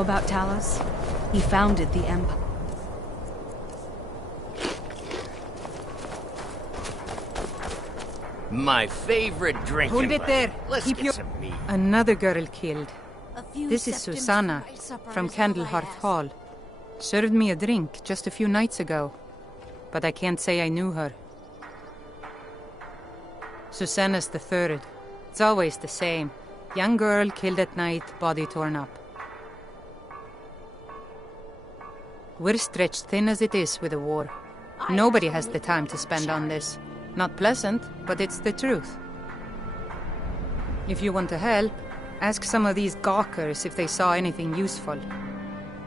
know about Talos? He founded the Empire. My favorite drinking. Hold it there. Let's Keep get your... some meat. Another girl killed. This is Susanna, from Candlehearth Hall. Served me a drink just a few nights ago. But I can't say I knew her. Susanna's the third. It's always the same. Young girl killed at night, body torn up. We're stretched thin as it is with the war. Nobody has the time to spend on this. Not pleasant, but it's the truth. If you want to help, ask some of these gawkers if they saw anything useful.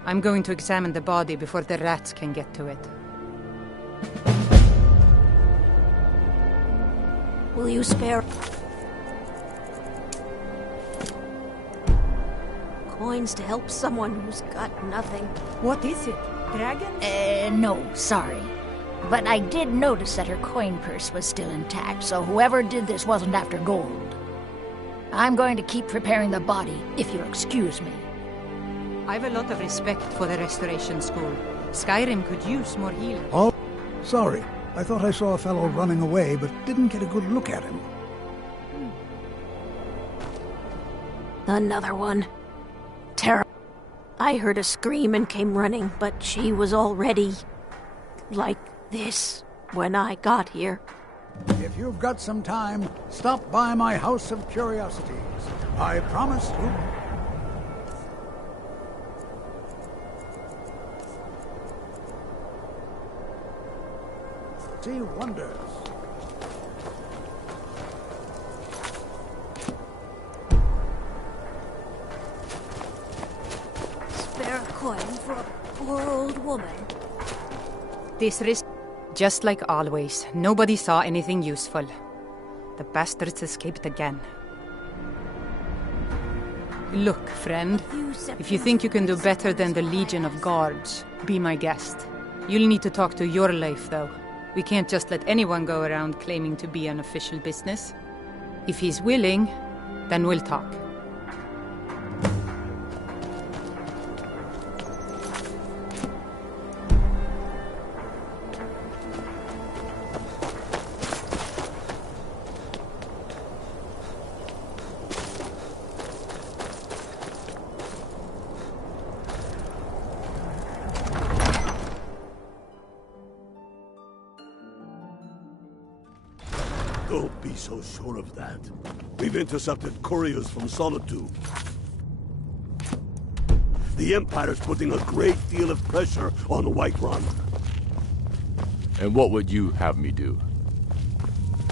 I'm going to examine the body before the rats can get to it. Will you spare... coins to help someone who's got nothing? What is it? Dragon? No, sorry. But I did notice that her coin purse was still intact, so whoever did this wasn't after gold. I'm going to keep preparing the body, if you'll excuse me. I've a lot of respect for the Restoration School. Skyrim could use more healers. Oh, sorry. I thought I saw a fellow running away, but didn't get a good look at him. Another one. Terrible. I heard a scream and came running, but she was already... like this when I got here. If you've got some time, stop by my House of Curiosities. I promise you... see wonders. Spare a coin for a poor old woman. This risk... Just like always, nobody saw anything useful. The bastards escaped again. Look, friend, if you think you can do better than the Legion of Guards, be my guest. You'll need to talk to your life, though. We can't just let anyone go around claiming to be an official business. If he's willing, then we'll talk. Don't be so sure of that. We've intercepted couriers from Solitude. The Empire's putting a great deal of pressure on Whiterun. And what would you have me do?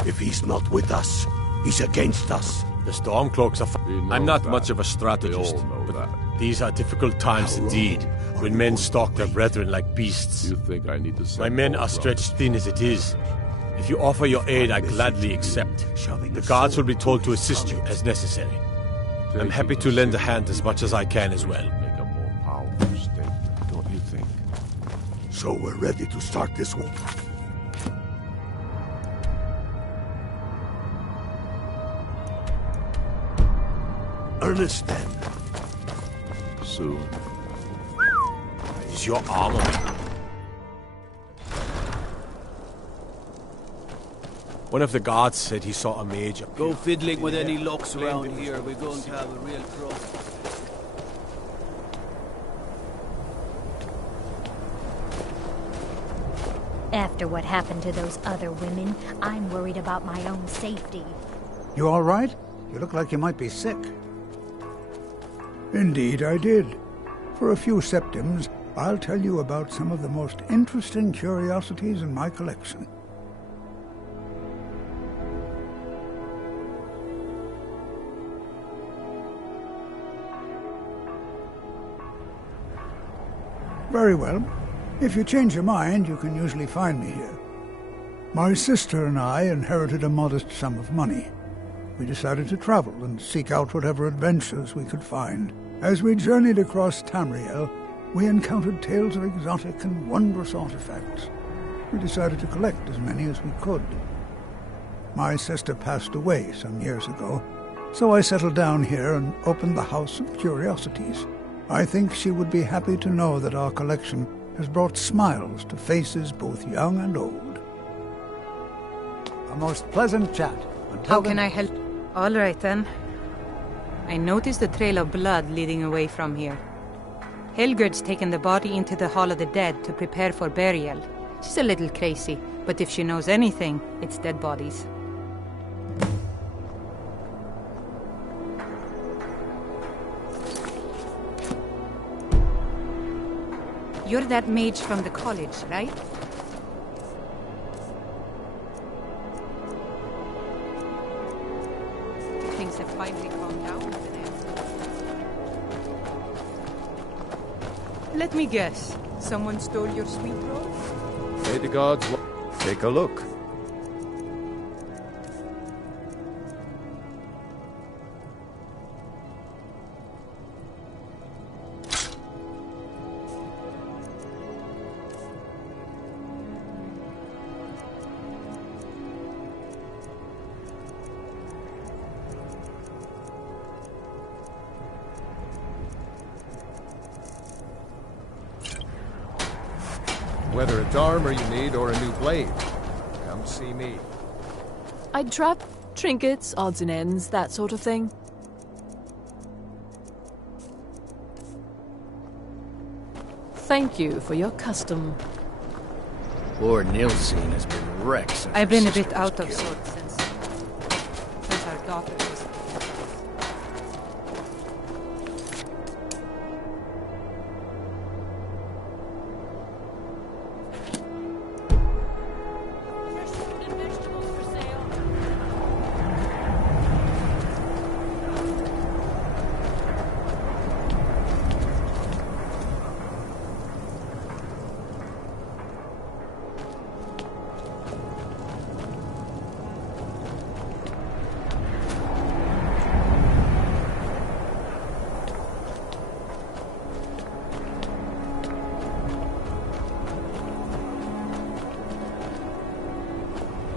If he's not with us, he's against us. The Stormcloaks are... I'm not much of a strategist, but these are difficult times indeed, when men stalk their brethren like beasts. You think I need to send My men are stretched thin as it is. If you offer your aid, I gladly accept. The guards will be told to assist you as necessary. I'm happy to lend a hand as much as I can as well. Make a more powerful statement, don't you think? So we're ready to start this one. Ernest, then. Soon. Is your armament? One of the guards said he saw a mage. Go fiddling with any locks around here. We're going to have a real problem. After what happened to those other women, I'm worried about my own safety. You all right? You look like you might be sick. Indeed, I did. For a few septims, I'll tell you about some of the most interesting curiosities in my collection. Very well. If you change your mind, you can usually find me here. My sister and I inherited a modest sum of money. We decided to travel and seek out whatever adventures we could find. As we journeyed across Tamriel, we encountered tales of exotic and wondrous artifacts. We decided to collect as many as we could. My sister passed away some years ago, so I settled down here and opened the House of Curiosities. I think she would be happy to know that our collection has brought smiles to faces both young and old. A most pleasant chat. How can I help? All right, then. I noticed a trail of blood leading away from here. Helgerd's taken the body into the Hall of the Dead to prepare for burial. She's a little crazy, but if she knows anything, it's dead bodies. You're that mage from the college, right? Things have finally calmed down over there. Let me guess. Someone stole your sweet roll? May the gods take a look. Whether it's armor you need or a new blade, come see me. I'd trap trinkets, odds and ends, that sort of thing. Thank you for your custom. Lord Nilsine has been wrecked since I've been her a bit sister out was of killed. sorts since our daughter was.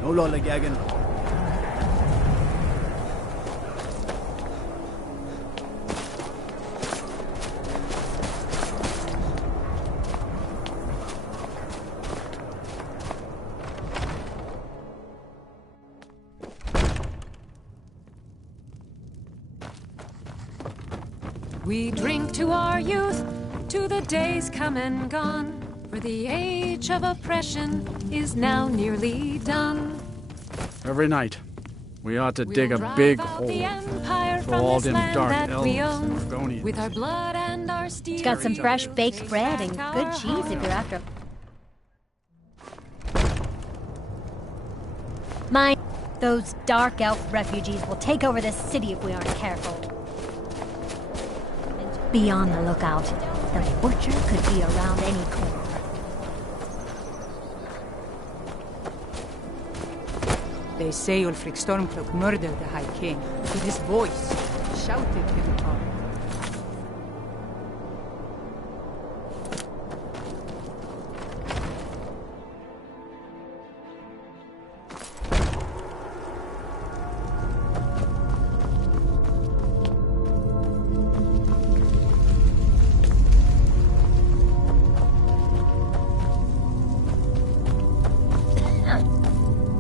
No lollygagging. We drink to our youth, to the days come and gone, for the age of oppression is now nearly done. Every night, we ought to dig a big hole for all them dark elves and Argonians. With our blood and our steel. Got some fresh baked bread and good cheese if you're after. Mind, those dark elf refugees will take over this city if we aren't careful. Be on the lookout. The butcher could be around any corner. They say Ulfric Stormcloak murdered the High King. With his voice, shouted him up.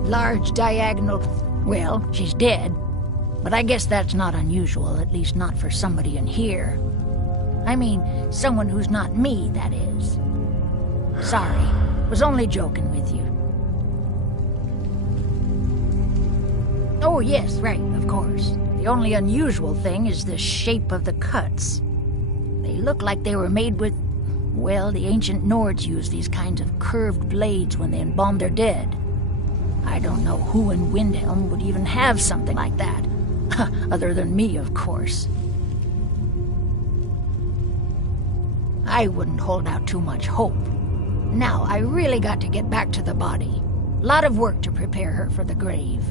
Large diagonal... Well, she's dead. But I guess that's not unusual, at least not for somebody in here. I mean, someone who's not me, that is. Sorry, was only joking with you. Oh yes, right, of course. The only unusual thing is the shape of the cuts. They look like they were made with... Well, the ancient Nords used these kinds of curved blades when they embalmed their dead. I don't know who in Windhelm would even have something like that. Other than me, of course. I wouldn't hold out too much hope. Now, I really got to get back to the body. Lot of work to prepare her for the grave.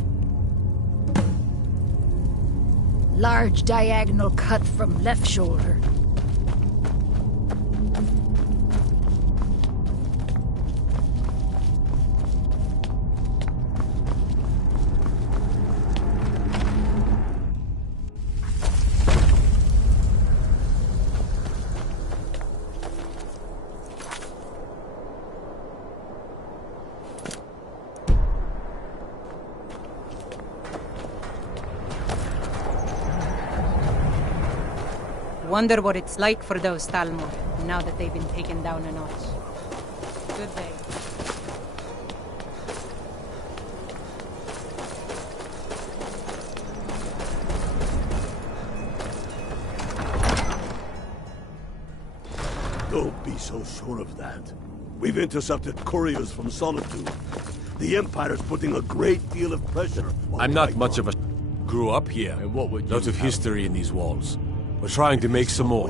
Large diagonal cut from left shoulder. wonder what it's like for those Talmor, now that they've been taken down a notch. Good day. Don't be so sure of that. We've intercepted couriers from Solitude. The Empire's putting a great deal of pressure on I'm not much of a... Grew up here. And what would you Lots of have? history in these walls. We're trying to make some more.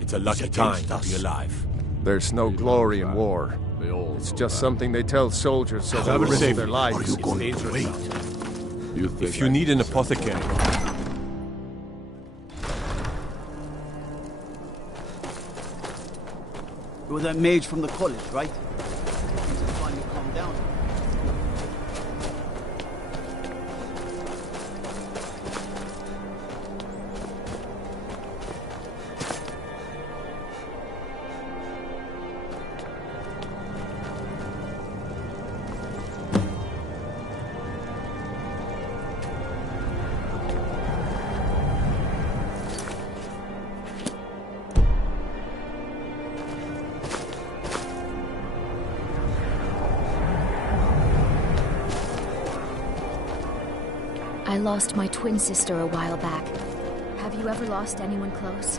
It's a lucky time to be alive. There's no glory in war. It's just something they tell soldiers so they risk their lives. Are you going It's to dangerous. wait? You think If you need an apothecary... You're that mage from the college, right? Things have finally calmed down. I lost my twin sister a while back. Have you ever lost anyone close?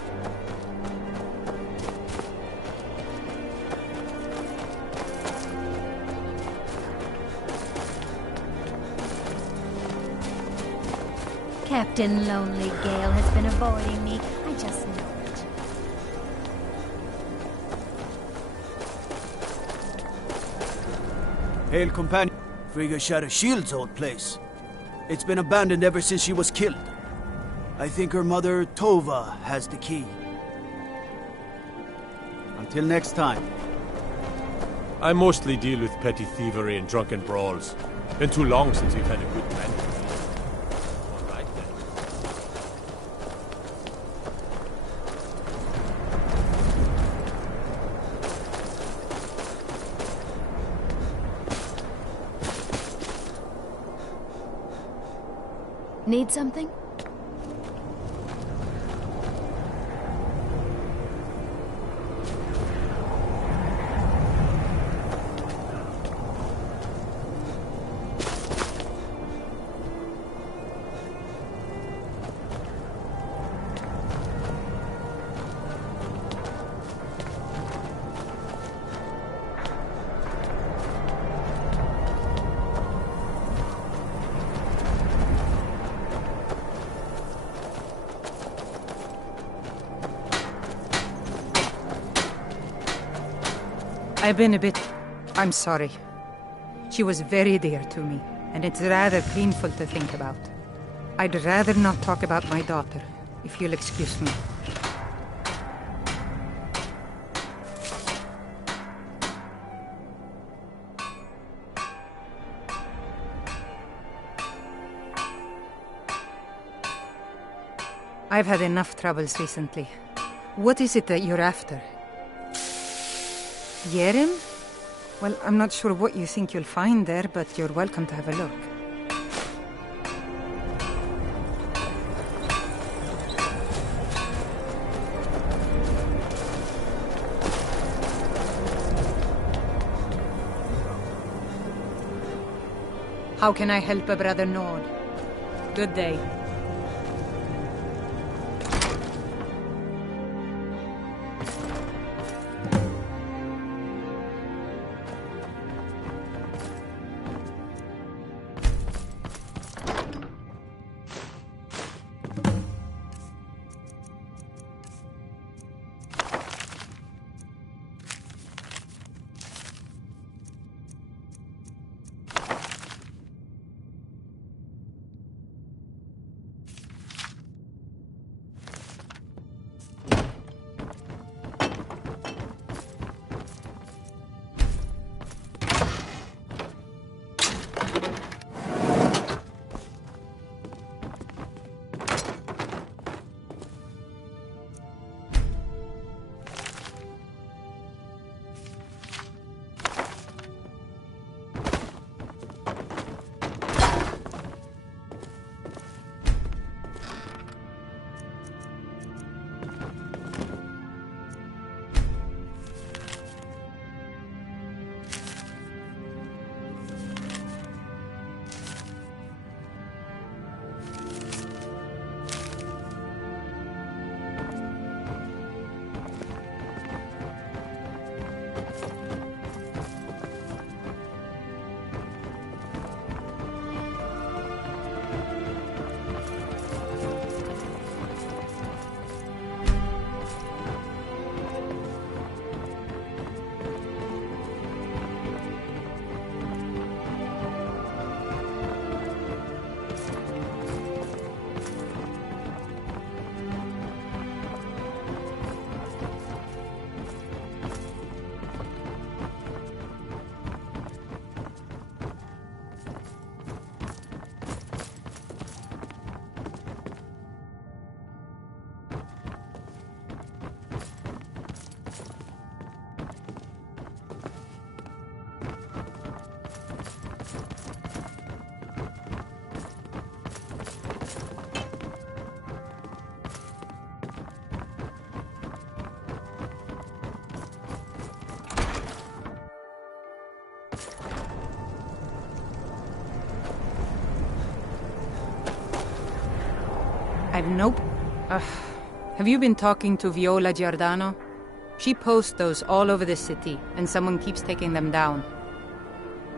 Captain Lonely Gale has been avoiding me. I just know it. Hail, companion. Frigga Shadow Shield's old place. It's been abandoned ever since she was killed. I think her mother, Tova, has the key. Until next time. I mostly deal with petty thievery and drunken brawls. Been too long since we've had a good man. All right then. Need something? I've been a bit... I'm sorry. She was very dear to me, and it's rather painful to think about. I'd rather not talk about my daughter, if you'll excuse me. I've had enough troubles recently. What is it that you're after? Yerim? Well, I'm not sure what you think you'll find there, but you're welcome to have a look. How can I help a brother Nord? Good day. I've nope. Have you been talking to Viola Giordano? She posts those all over the city, and someone keeps taking them down.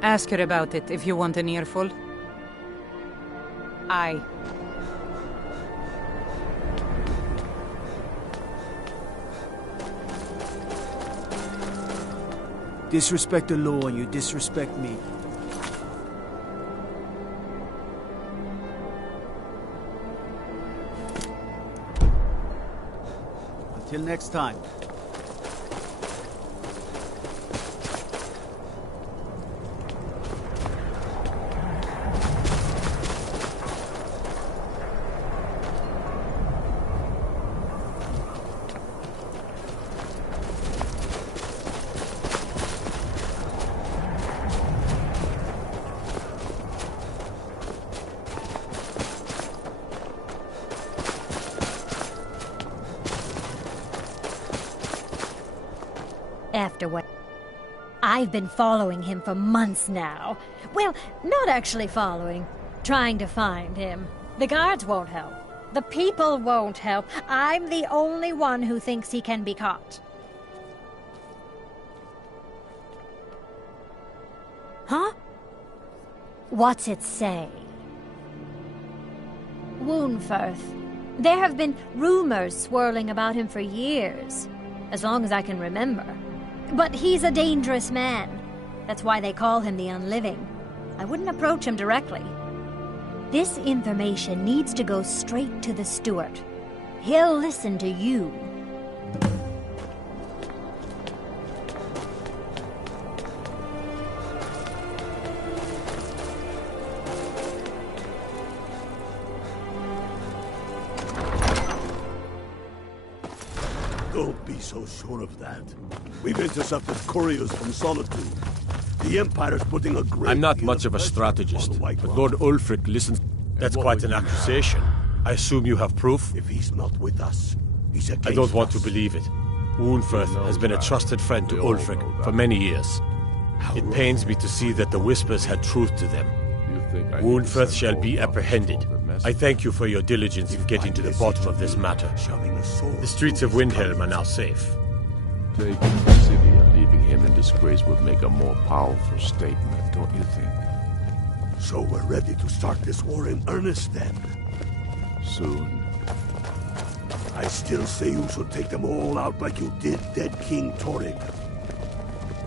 Ask her about it if you want an earful. Aye. Disrespect the law and you disrespect me. Until next time. After what? I've been following him for months now. Well, not actually following. Trying to find him. The guards won't help. The people won't help. I'm the only one who thinks he can be caught. Huh? What's it say? Woundfirth. There have been rumors swirling about him for years. As long as I can remember. But he's a dangerous man. That's why they call him the Unliving. I wouldn't approach him directly. This information needs to go straight to the steward. He'll listen to you. Don't be so sure of that. We've intercepted couriers from Solitude. The Empire's putting a great I'm not much of a strategist, but Lord Ulfric listens. That's quite an accusation. I assume you have proof? If he's not with us, he's against us. I don't want to believe it. Woundfirth has been a trusted friend to Ulfric for many years. It pains me to see that the Whispers had truth to them. Woundfirth shall be apprehended. I thank you for your diligence in getting to the bottom of this matter. The streets of Windhelm are now safe. Taking the city and leaving him in disgrace would make a more powerful statement, don't you think? So we're ready to start this war in earnest then? Soon. I still say you should take them all out like you did dead King Torrig.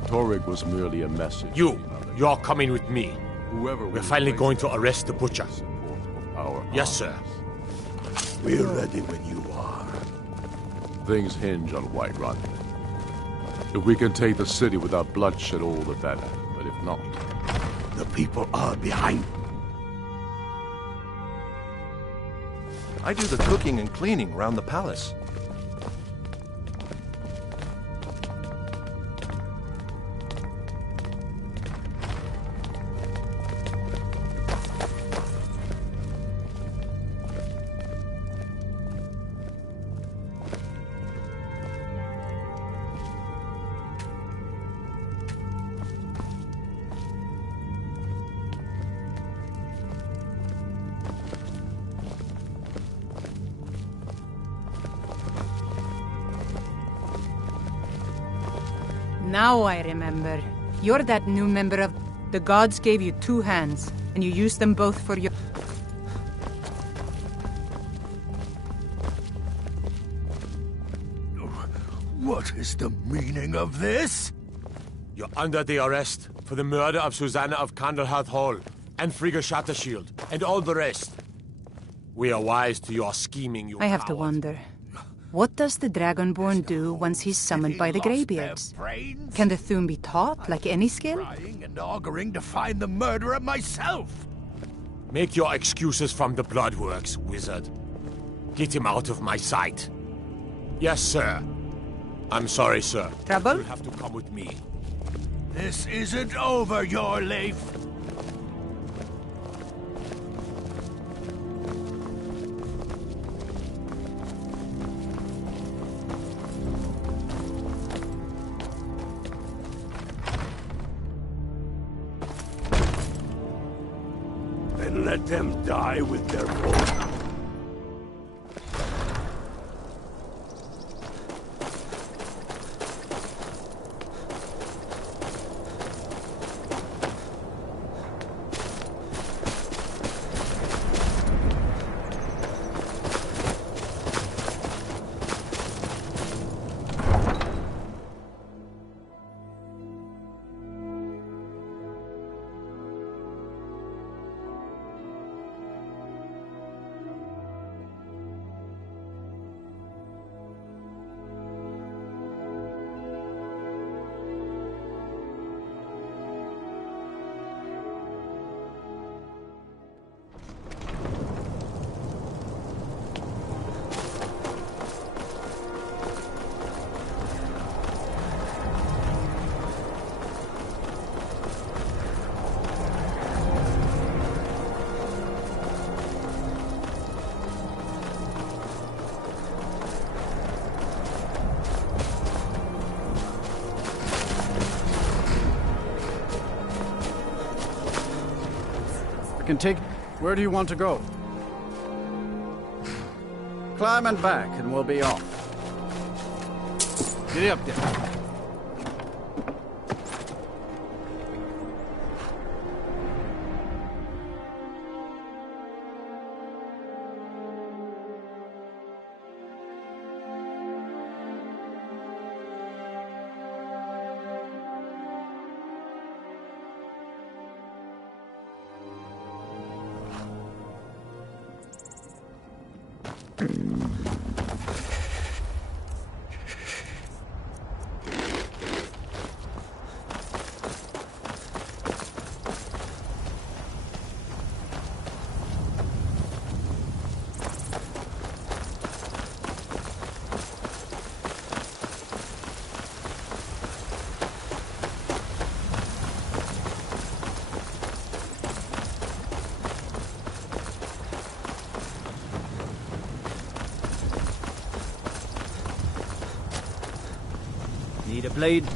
Torrig was merely a message. You're coming with me. We're finally going to arrest the butcher. Yes, sir. We're ready when you are. Things hinge on Whiterun. If we can take the city without bloodshed, all the better. But if not... The people are behind. I do the cooking and cleaning around the palace. Now I remember. You're that new member of... The gods gave you 2 hands, and you used them both for your... What is the meaning of this? You're under the arrest for the murder of Susanna of Candlehearth Hall, and Frigga Shattershield, and all the rest. We are wise to your scheming, you I have to wonder. What does the Dragonborn do once he's summoned by the Greybeards? Can the Thune be taught like any skill? Trying and auguring to find the murderer myself. Make your excuses from the Bloodworks, wizard. Get him out of my sight. Yes, sir. I'm sorry, sir. Trouble? You'll have to come with me. This isn't over, your Leif. Then let them die with their boat. can take... Where do you want to go? Climb and back, and we'll be off. Get up there. Need a blade?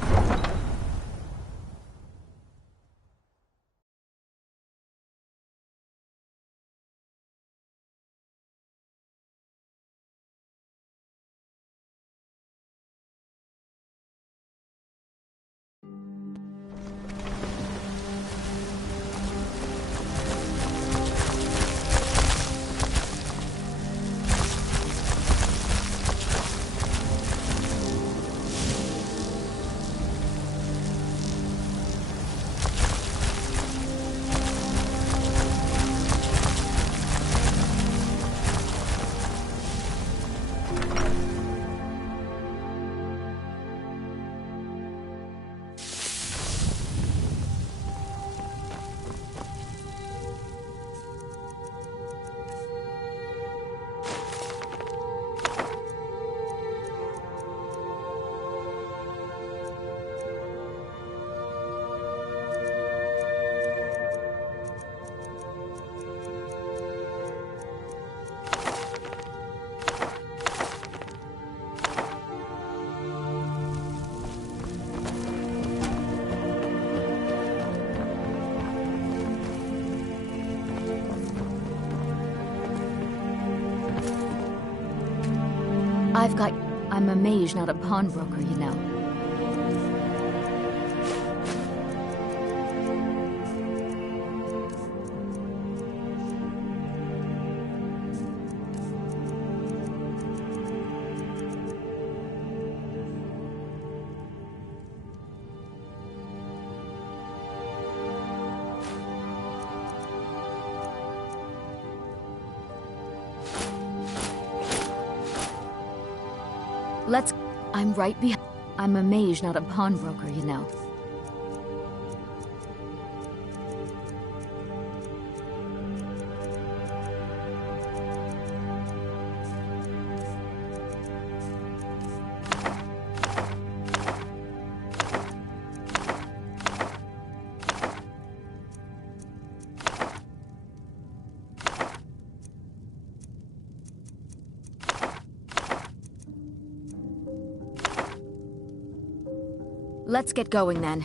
I'm a mage, not a pawnbroker, you know. I'm right behind. I'm a mage, not a pawnbroker, you know. Let's get going then.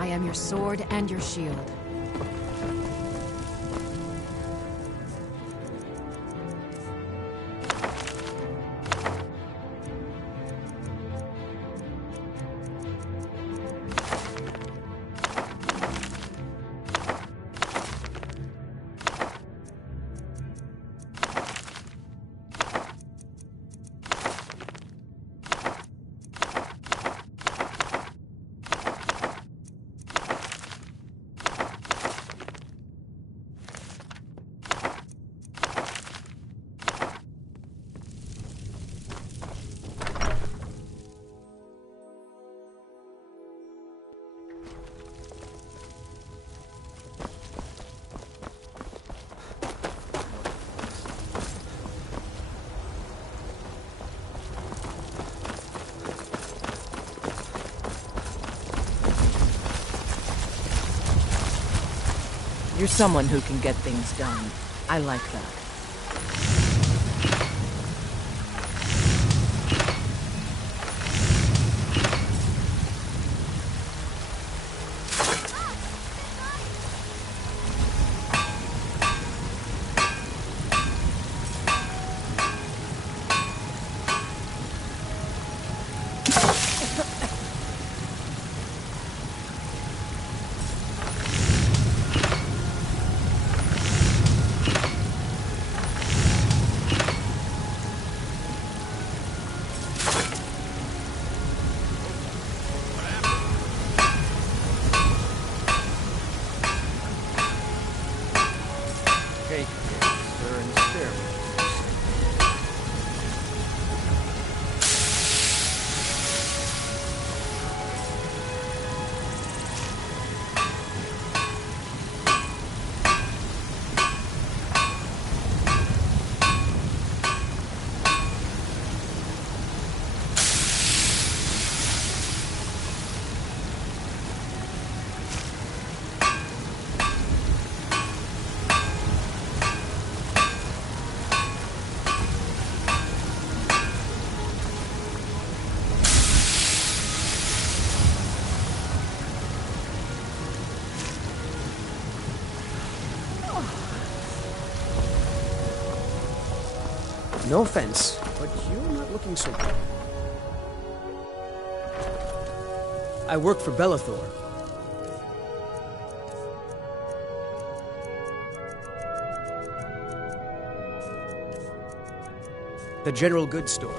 I am your sword and your shield. You're someone who can get things done. I like that. No offense, but you're not looking so good. I work for Bellathor. The general goods store.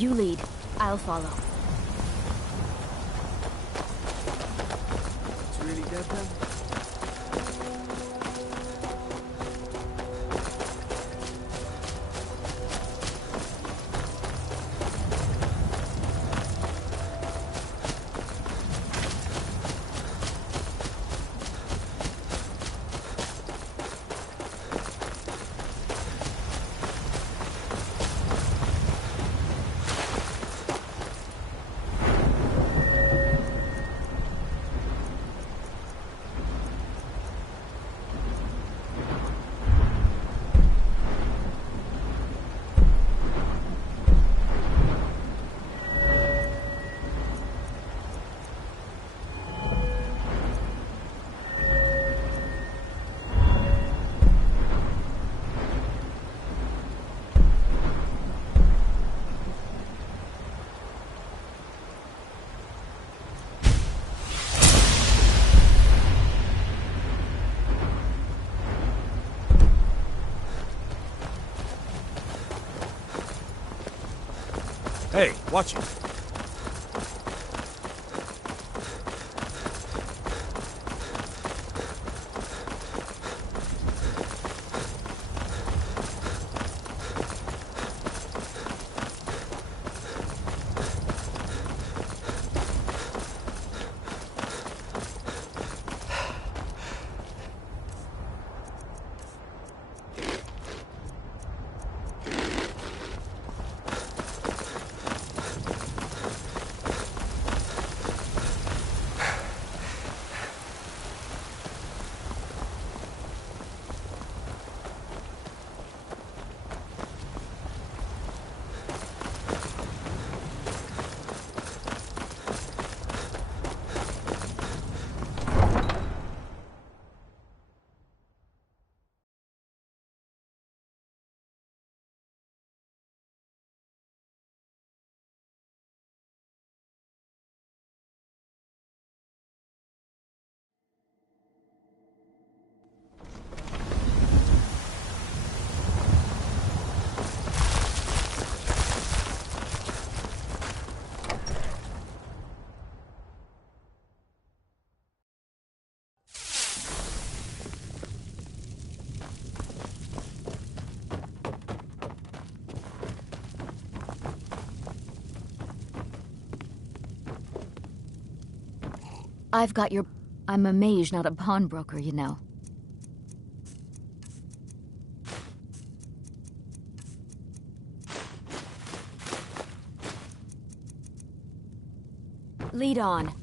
You lead. I'll follow. It's really dead then? Hey, watch it. I've got your... I'm a mage, not a pawnbroker, you know. Lead on.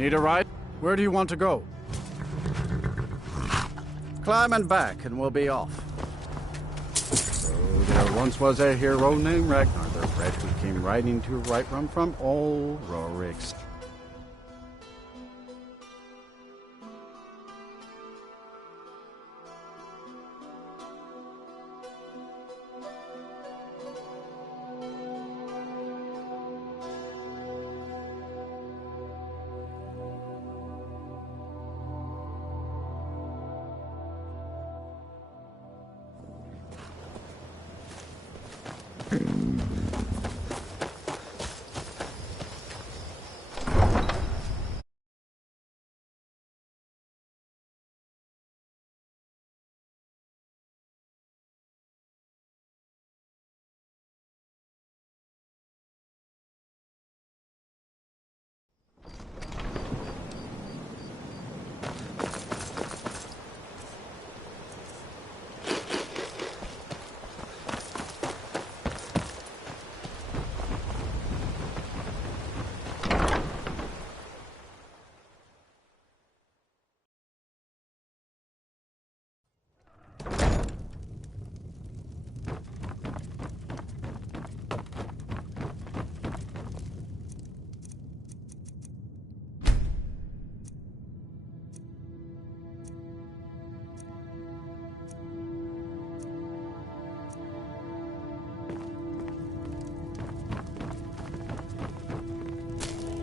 Need a ride? Where do you want to go? Climb and back, and we'll be off. So there once was a hero named Ragnar the Red who came riding to Whiterun from old Rorik's.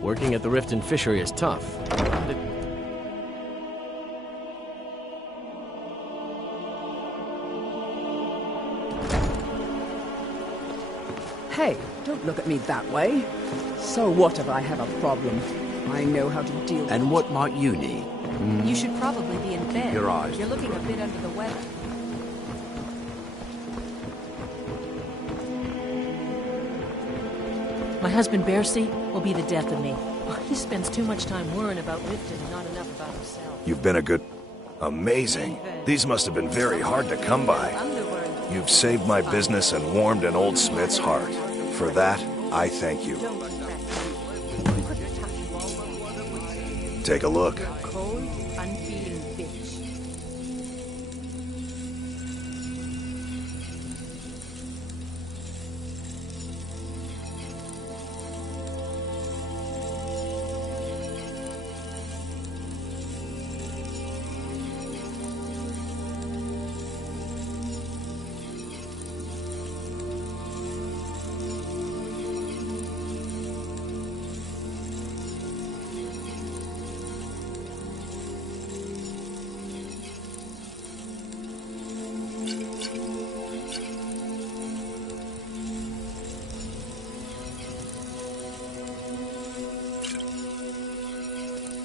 Working at the Riften fishery is tough. Hey, don't look at me that way. So what if I have a problem? I know how to deal with it. And what might you need? You should probably be in bed. your eyes. You're looking a bit under the weather. My husband Bercy will be the death of me. He spends too much time worrying about Riften and not enough about himself. You've been a good... Amazing. These must have been very hard to come by. You've saved my business and warmed an old smith's heart. For that, I thank you. Take a look. Cold, unfeeling bitch.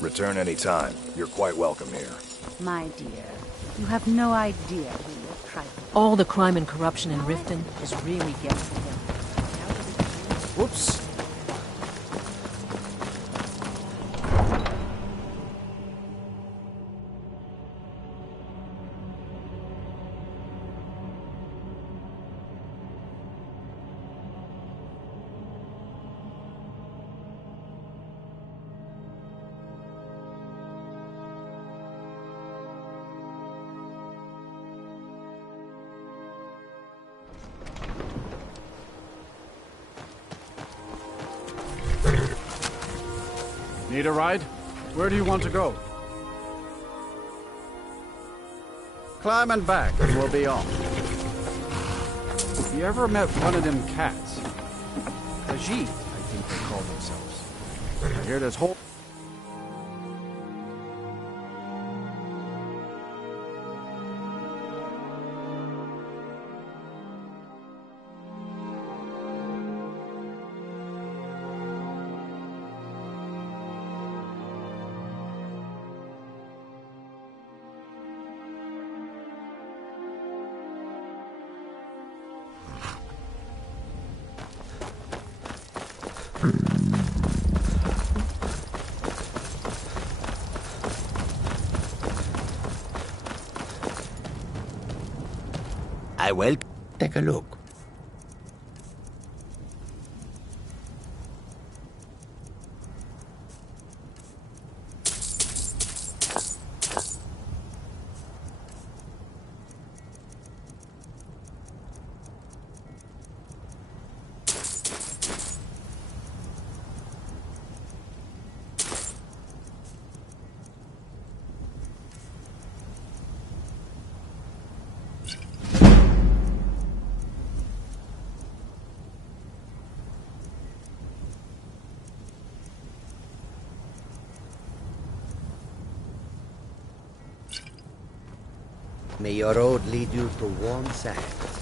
Return any time. You're quite welcome here. My dear, you have no idea who you're trifling. All the crime and corruption in Riften is really getting to him. Whoops. Need a ride? Where do you want to go? Climb and back, and we'll be off. You ever met one of them cats? Khajiit, I think they call themselves. I hear this whole... I will take a look. May your road lead you to warm sands.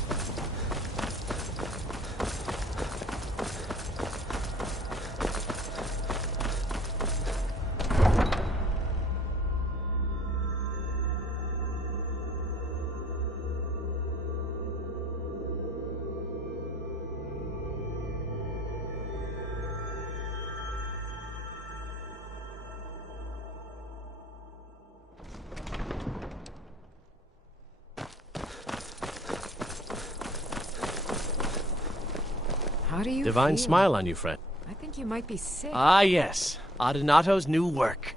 How do you Divine feel? smile on you, friend. I think you might be sick. Ah, yes. Adonato's new work.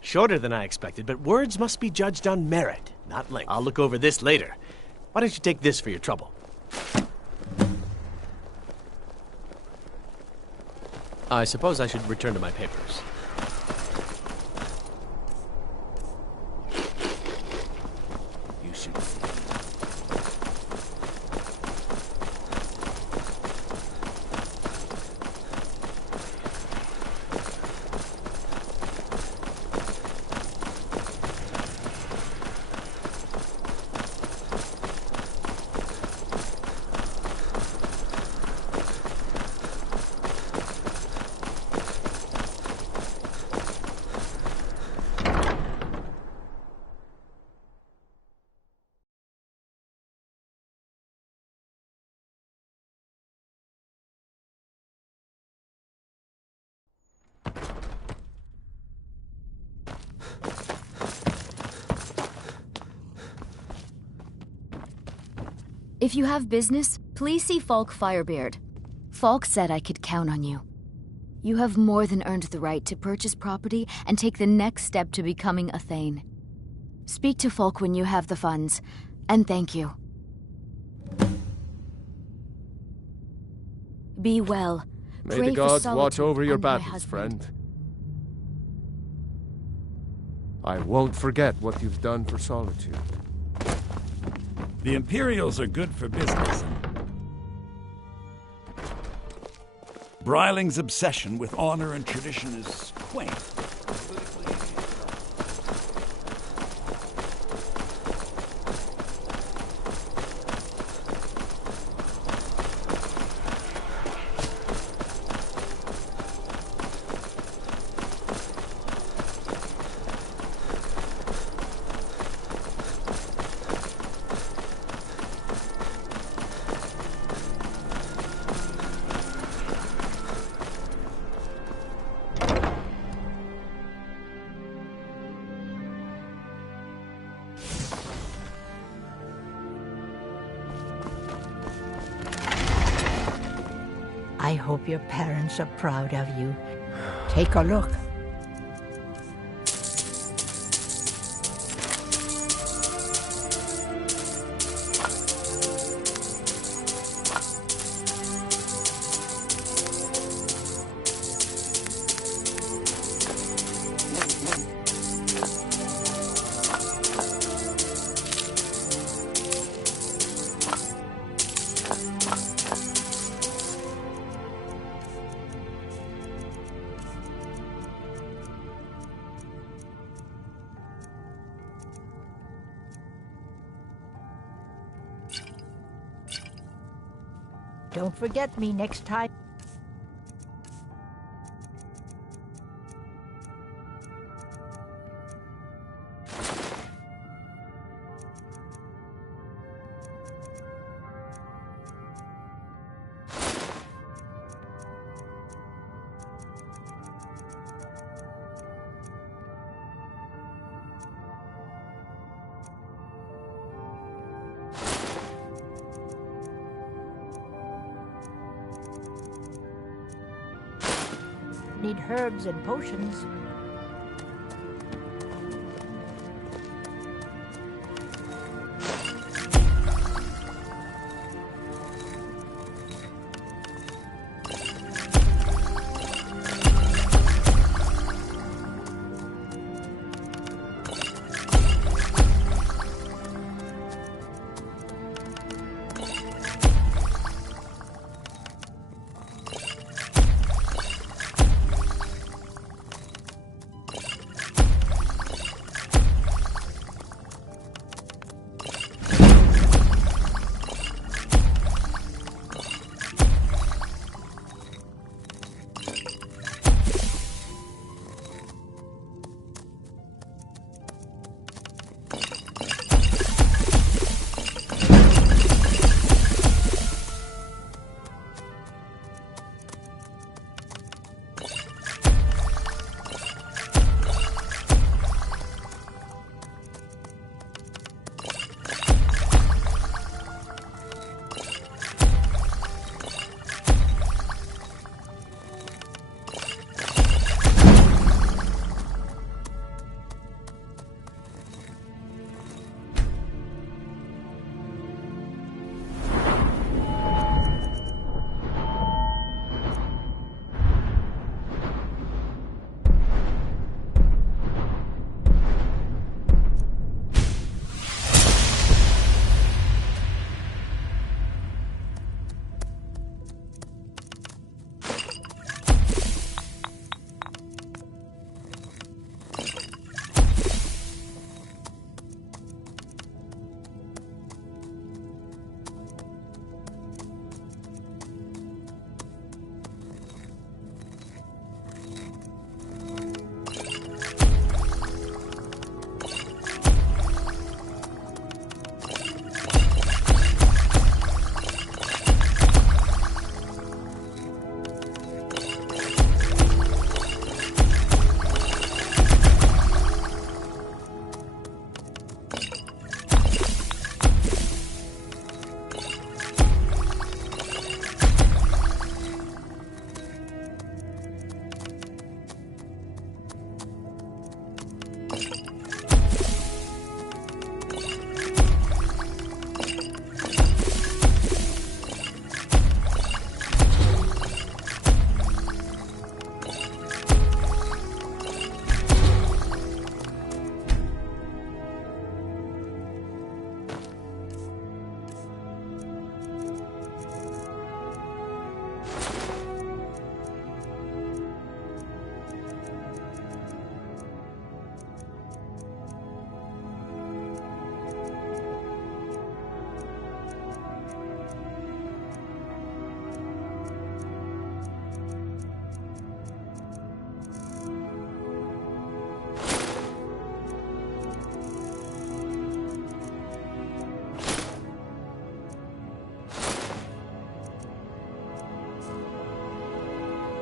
Shorter than I expected, but words must be judged on merit, not length. I'll look over this later. Why don't you take this for your trouble? I suppose I should return to my papers. You should see. If you have business, please see Falk Firebeard. Falk said I could count on you. You have more than earned the right to purchase property and take the next step to becoming a Thane. Speak to Falk when you have the funds, and thank you. Be well. May Pray the for gods watch Solitude over your and my battles, husband. friend. I won't forget what you've done for Solitude. The Imperials are good for business. Bryling's obsession with honor and tradition is quaint. I hope your parents are proud of you. Take a look. Don't forget me next time. Need herbs and potions.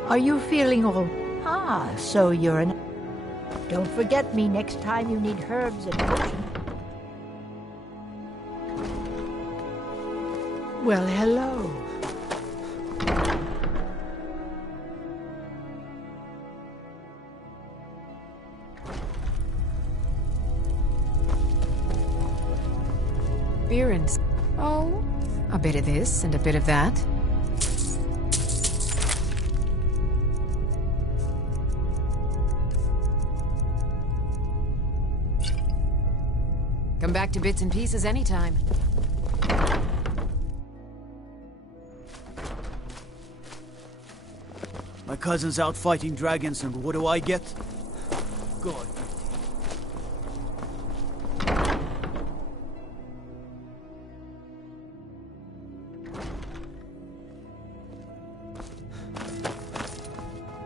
Are you feeling all... Ah, so you're an... Don't forget me next time you need herbs and potions. Well, hello. Beer and... Oh, a bit of this and a bit of that. Come back to bits and pieces anytime. My cousin's out fighting dragons, and what do I get? God.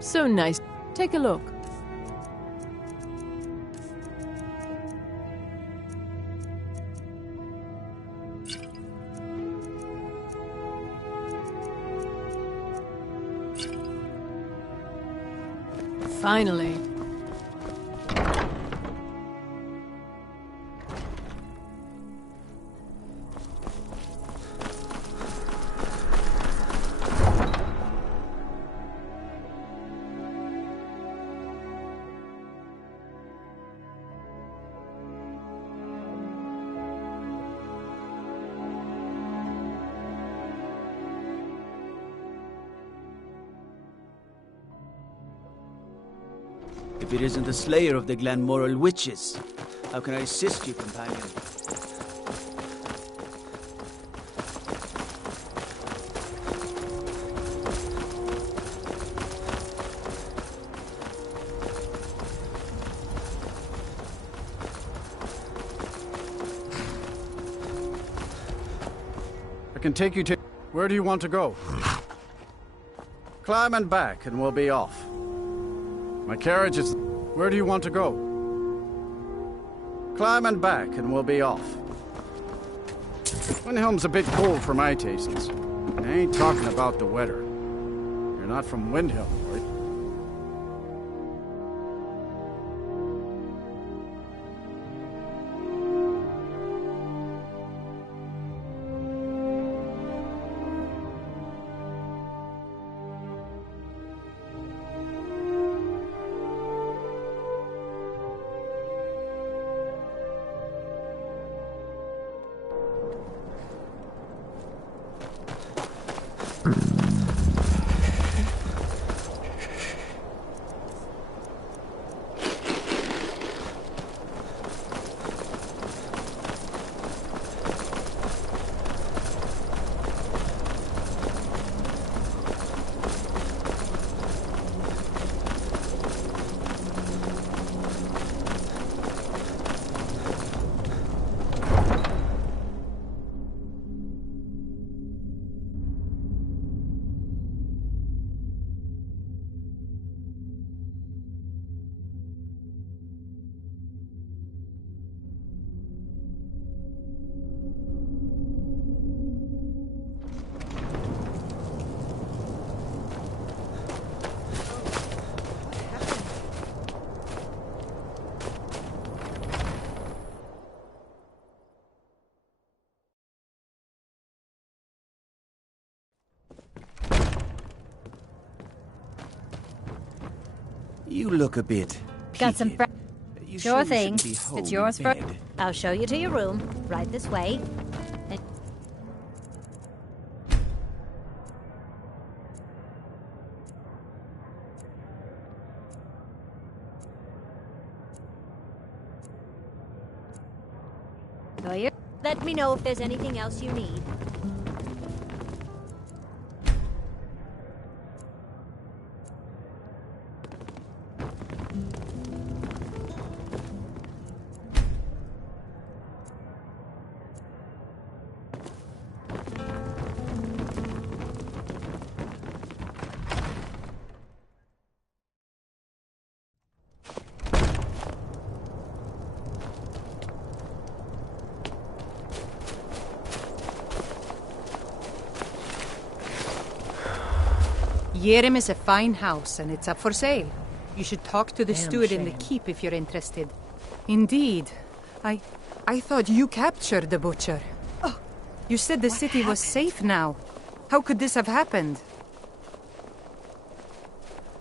So nice. Take a look. Finally. If it isn't the slayer of the Glenmoral witches, how can I assist you, companion? I can take you to... Where do you want to go? Climb and back, and we'll be off. My carriage is... Where do you want to go? Climb and back, and we'll be off. Windhelm's a bit cold for my tastes. I ain't talking about the weather. You're not from Windhelm, right? You look a bit... Got some peated. Sure thing. Be home It's yours in for... bed? I'll show you to your room. Right this way. Let me know if there's anything else you need. Yerim is a fine house, and it's up for sale. You should talk to the Damn steward in the shame. keep if you're interested. Indeed. I thought you captured the butcher. Oh, you said the city was safe now. How could this have happened?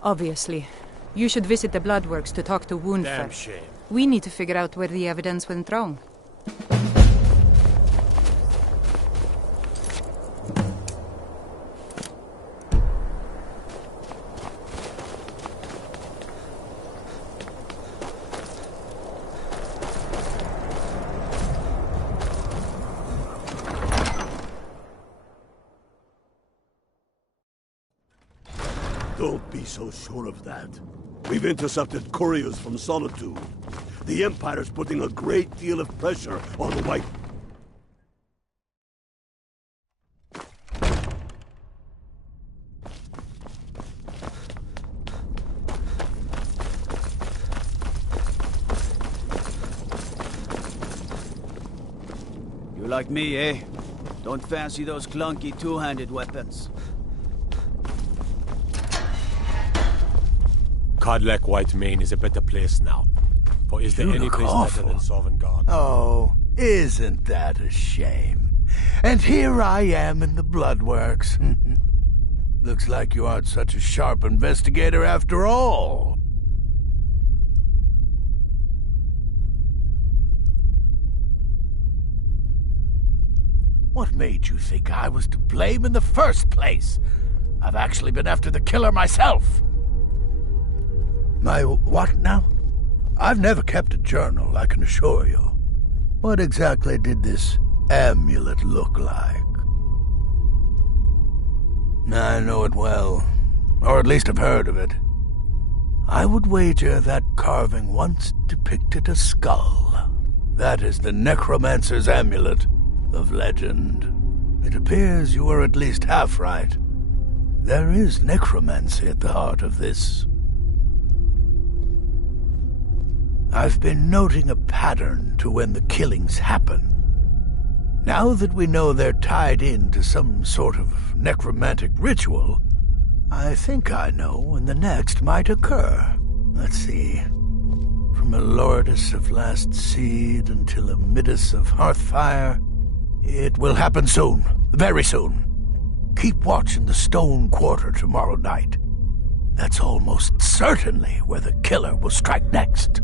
Obviously. You should visit the bloodworks to talk to Woundfer. Damn shame. We need to figure out where the evidence went wrong. Don't be so sure of that. We've intercepted couriers from Solitude. The Empire's putting a great deal of pressure on the White... You like me, eh? Don't fancy those clunky two-handed weapons. Codlec White Mane is a better place now. For is there You any look place awful. better than Sovngarde? Oh, isn't that a shame? And here I am in the Bloodworks. Looks like you aren't such a sharp investigator after all. What made you think I was to blame in the first place? I've actually been after the killer myself. My what now? I've never kept a journal, I can assure you. What exactly did this amulet look like? I know it well, or at least I've heard of it. I would wager that carving once depicted a skull. That is the necromancer's amulet of legend. It appears you were at least half right. There is necromancy at the heart of this. I've been noting a pattern to when the killings happen. Now that we know they're tied into some sort of necromantic ritual, I think I know when the next might occur. Let's see. From a Lordess of Last Seed until a Midas of Hearthfire, it will happen soon, very soon. Keep watch in the Stone Quarter tomorrow night. That's almost certainly where the killer will strike next.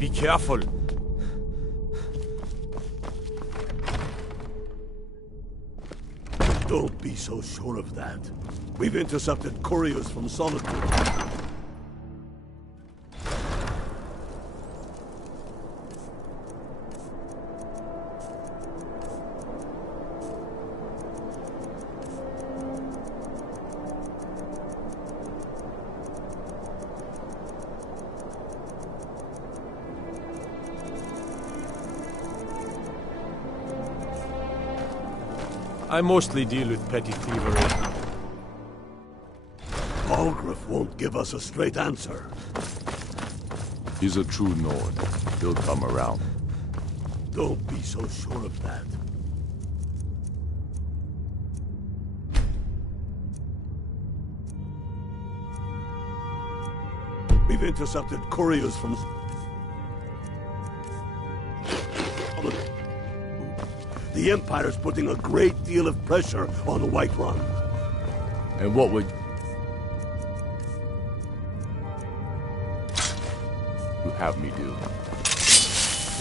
Be careful. Don't be so sure of that. We've intercepted couriers from Solitude. I mostly deal with petty thievery. Balgriff won't give us a straight answer. He's a true Nord. He'll come around. Don't be so sure of that. We've intercepted couriers from... The Empire's putting a great deal of pressure on the White Run. And what would you have me do?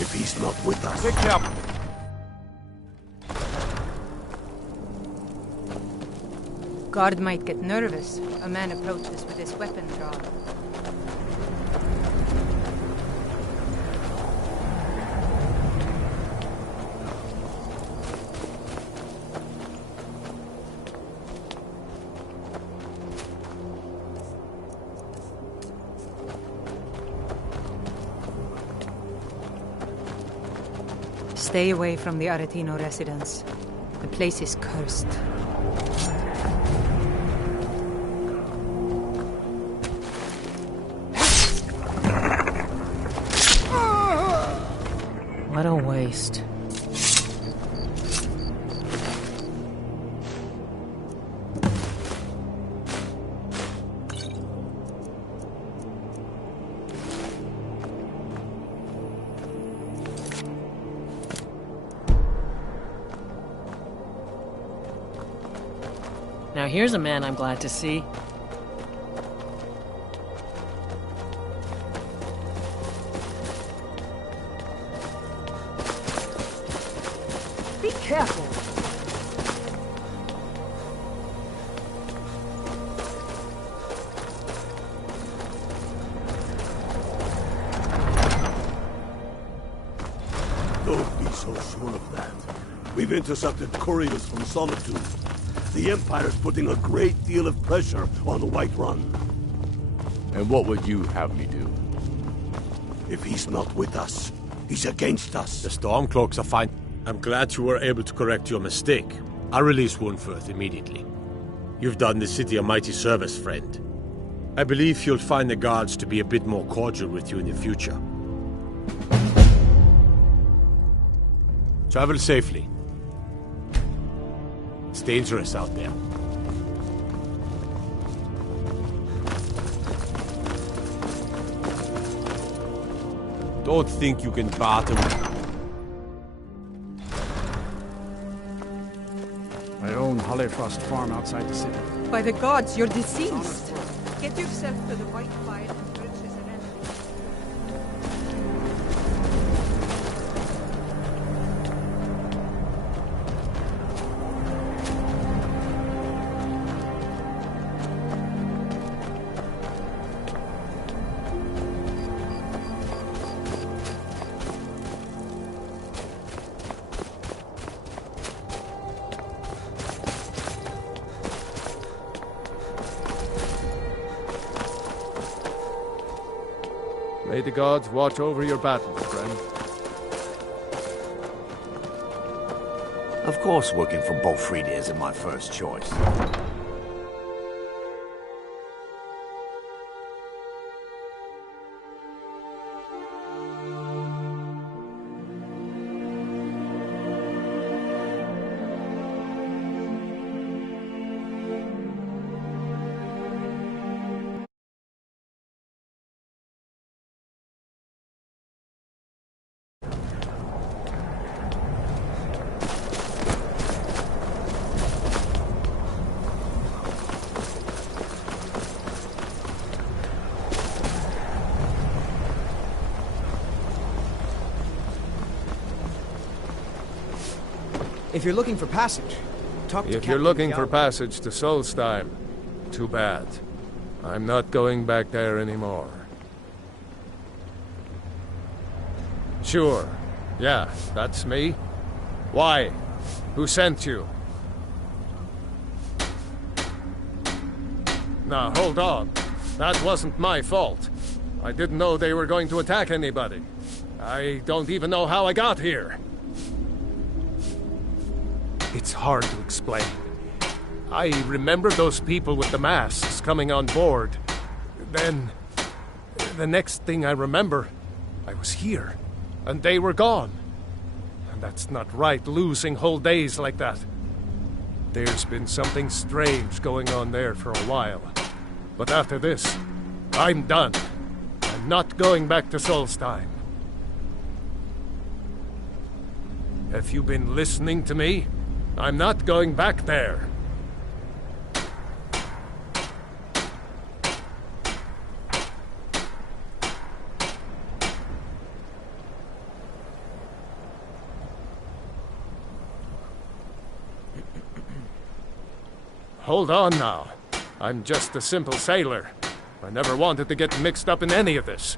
If he's not with us... Pick up! Guard might get nervous. A man approaches with his weapon drawn. Stay away from the Aretino residence. The place is cursed. What a waste. Now here's a man I'm glad to see. Be careful. Don't be so sure of that. We've intercepted couriers from Solitude. The Empire's putting a great deal of pressure on the White Run. And what would you have me do? If he's not with us, he's against us. The Stormcloaks are fine. I'm glad you were able to correct your mistake. I'll release Woundfirth immediately. You've done the city a mighty service, friend. I believe you'll find the guards to be a bit more cordial with you in the future. Travel safely. It's dangerous out there. Don't think you can barter with... I own Hollyfrost Farm outside the city. By the gods, you're deceased. Get yourself to the White Fire and purchase an enemy. May the gods watch over your battles, friend. Of course working for Bofrida isn't my first choice. If you're looking for passage, talk to If you're looking for passage to Solstheim, too bad. I'm not going back there anymore. Sure. Yeah, that's me. Why? Who sent you? Now, hold on. That wasn't my fault. I didn't know they were going to attack anybody. I don't even know how I got here. It's hard to explain. I remember those people with the masks coming on board. Then, the next thing I remember, I was here, and they were gone. And that's not right, losing whole days like that. There's been something strange going on there for a while. But after this, I'm done. I'm not going back to Solstheim. Have you been listening to me? I'm not going back there. Hold on now. I'm just a simple sailor. I never wanted to get mixed up in any of this.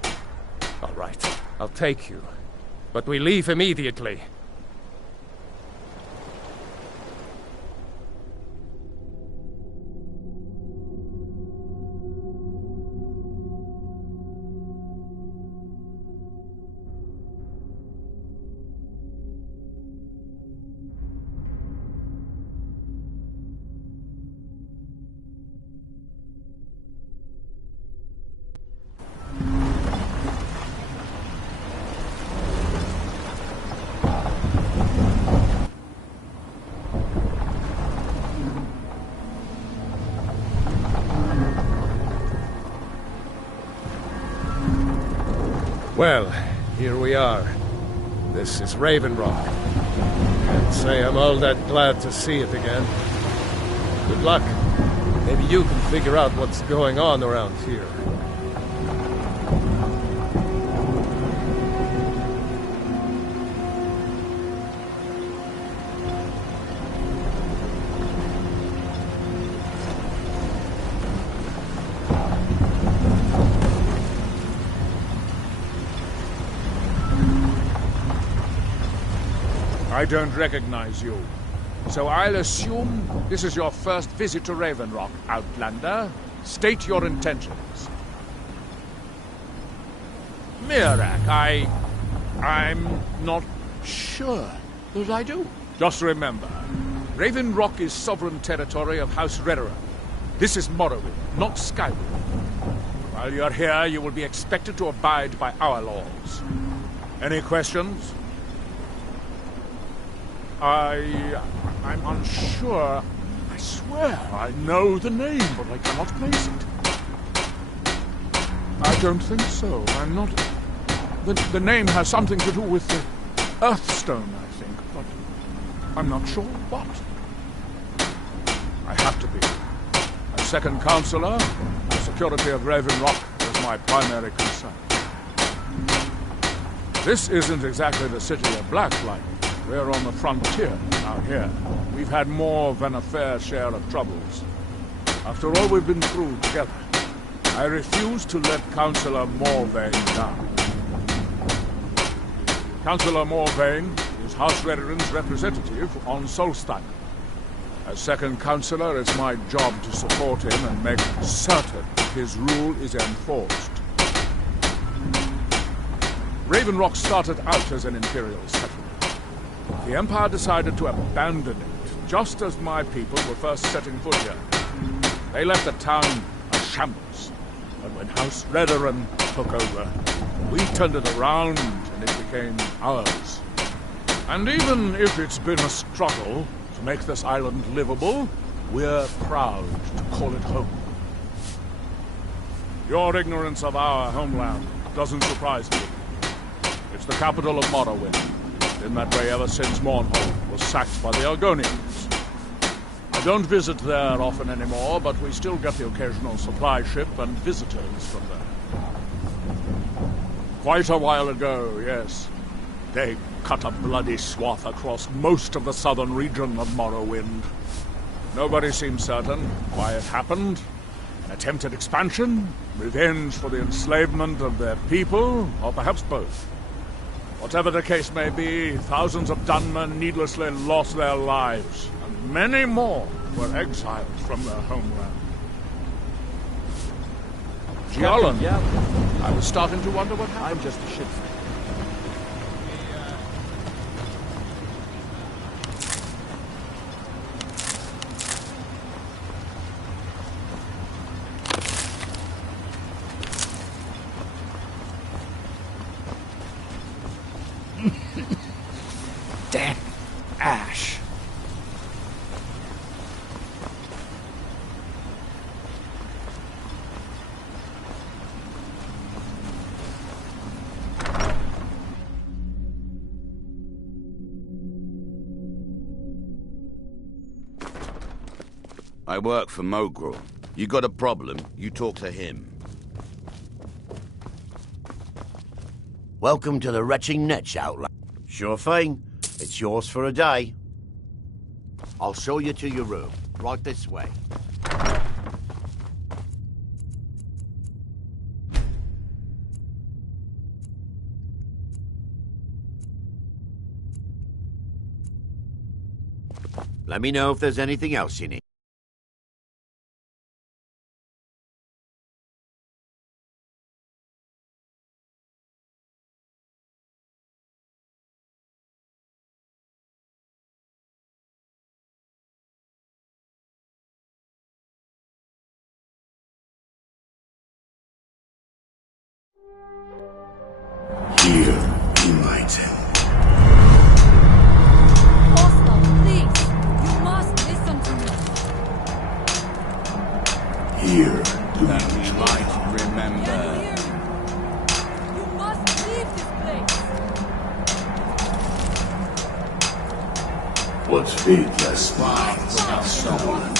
All right, I'll take you. But we leave immediately. Well, here we are. This is Raven Rock. Can't say I'm all that glad to see it again. Good luck. Maybe you can figure out what's going on around here. I don't recognize you. So I'll assume this is your first visit to Raven Rock, Outlander. State your intentions. Mirak, I'm not sure that I do. Just remember, Raven Rock is sovereign territory of House Redoran. This is Morrowind, not Skyrim. While you're here, you will be expected to abide by our laws. Any questions? I'm unsure. I swear I know the name, but I cannot place it. I don't think so. I'm not... The name has something to do with the Earthstone, I think, but I'm not sure what. I have to be. As second counselor, the security of Raven Rock is my primary concern. This isn't exactly the city of Blacklight. We're on the frontier out here. We've had more than a fair share of troubles. After all we've been through together, I refuse to let Councillor Morvain down. Councillor Morvain is House Redoran's representative on Solstheim. As second councillor, it's my job to support him and make certain his rule is enforced. Raven Rock started out as an imperial settlement. The Empire decided to abandon it, just as my people were first setting foot here. They left the town a shambles, but when House Redoran took over, we turned it around and it became ours. And even if it's been a struggle to make this island livable, we're proud to call it home. Your ignorance of our homeland doesn't surprise me. It's the capital of Morrowind. Been that way ever since Mournhold was sacked by the Argonians. I don't visit there often anymore, but we still get the occasional supply ship and visitors from there. Quite a while ago, yes. They cut a bloody swath across most of the southern region of Morrowind. Nobody seems certain why it happened. An attempted expansion, revenge for the enslavement of their people, or perhaps both. Whatever the case may be, thousands of Dunmen needlessly lost their lives, and many more were exiled from their homeland. Giallan, I was starting to wonder what happened. I'm just a ship's Damn ash. I work for Mogrel. You got a problem, you talk to him. Welcome to the Retching Netch, Outlander. Sure thing. It's yours for a day. I'll show you to your room. Right this way. Let me know if there's anything else you need. Here, enlighten. Oslo, please! You must listen to me! Here, that we might remember. You must listen! What faithless minds have stolen.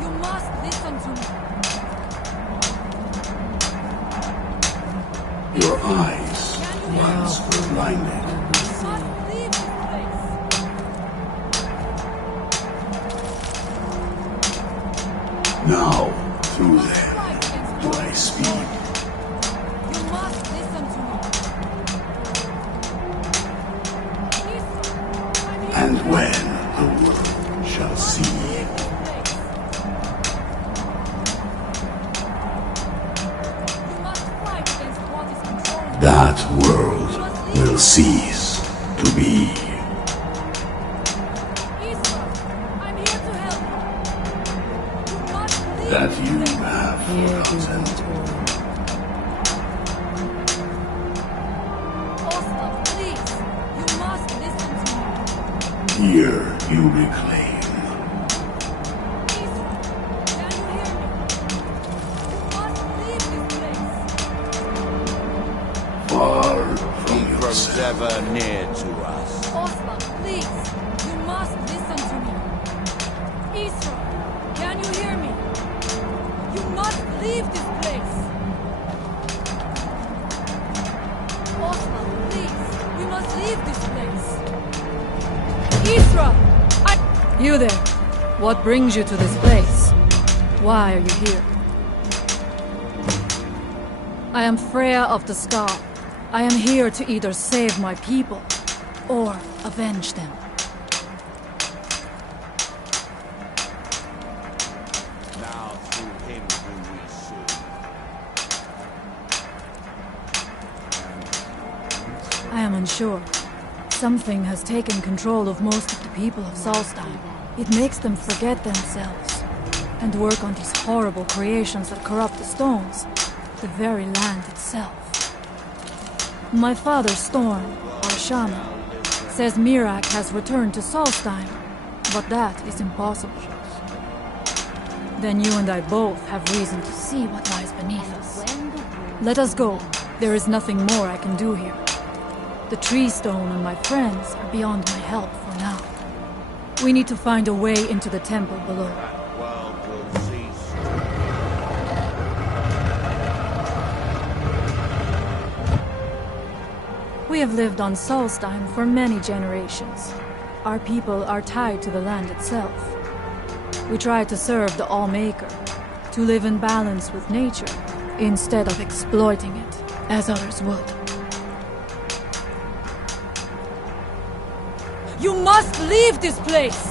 You must listen to me. Your eyes once were blinded. Now, through them, do I speak. You must listen to me. And when the world shall see, that world will cease to be. That you have forgotten. Oslo, please. You must listen to me. Here you reclaim. Far from yourself. Ever near to us. Oslo, please. You must listen to me. Israel, can you hear me? You must leave this place. Oslo, please. We must leave this place. Israel! You there. What brings you to this place? Why are you here? I am Freya of the Scar. I am here to either save my people or avenge them. Now through him whom we serve. I am unsure. Something has taken control of most of the people of Solstheim. It makes them forget themselves and work on these horrible creations that corrupt the stones, the very land itself. My father, Storm, our shaman, says Mirak has returned to Solstheim, but that is impossible. Then you and I both have reason to see what lies beneath us. Let us go. There is nothing more I can do here. The tree stone and my friends are beyond my help for now. We need to find a way into the temple below. We have lived on Solstheim for many generations. Our people are tied to the land itself. We try to serve the All-Maker, to live in balance with nature, instead of exploiting it, as others would. You must leave this place!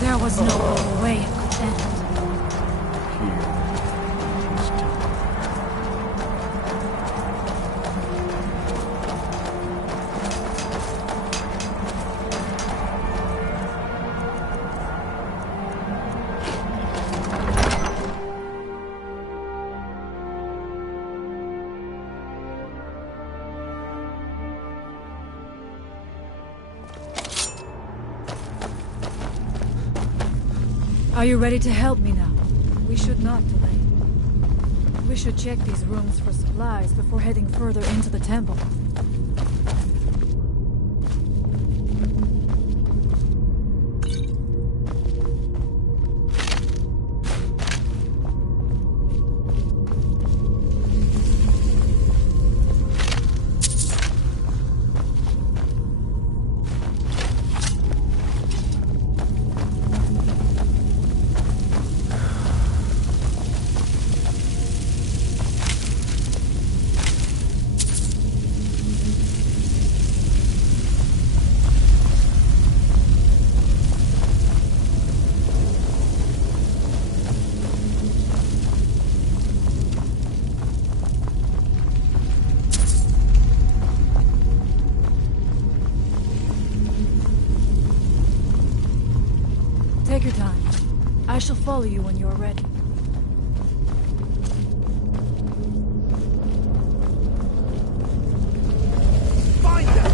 There was no other way it could end. Are you ready to help me now? We should not delay. We should check these rooms for supplies before heading further into the temple. Take your time. I shall follow you when you are ready. Find them!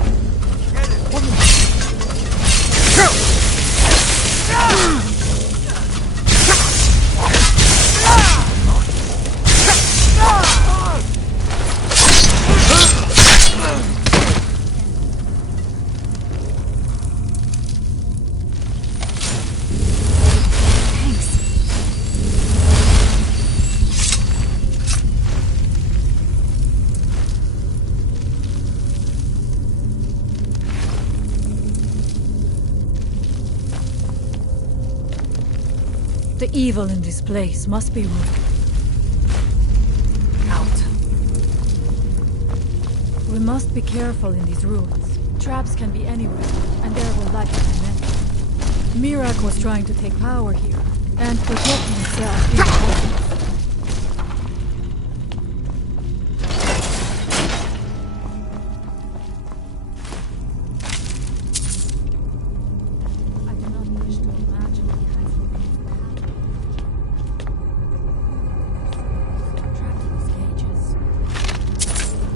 The evil in this place must be rooted out. We must be careful in these ruins. Traps can be anywhere, and there will likely be many. Mirak was trying to take power here, and protect himself in the cosmos.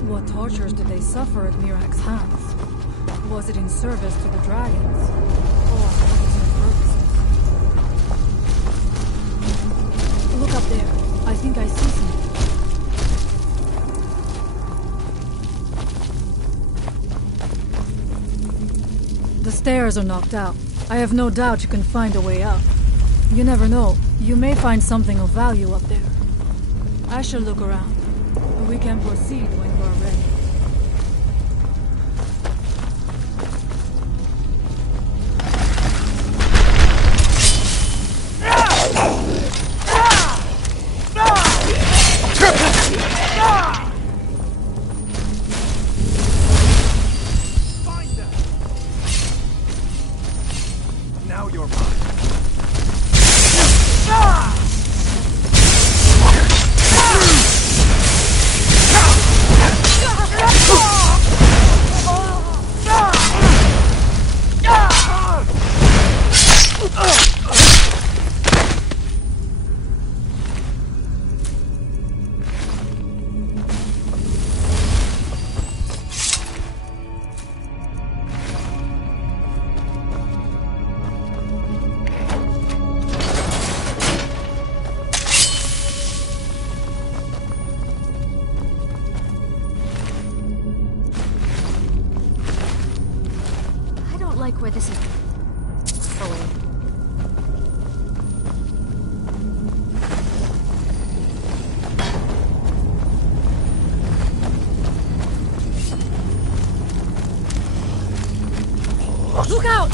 What tortures did they suffer at Mirak's hands? Was it in service to the dragons? Or for his own purposes? Look up there. I think I see something. The stairs are knocked out. I have no doubt you can find a way up. You never know. You may find something of value up there. I shall look around. We can proceed when you are ready. Find them! Now you're mine. Like where this is going. Look out!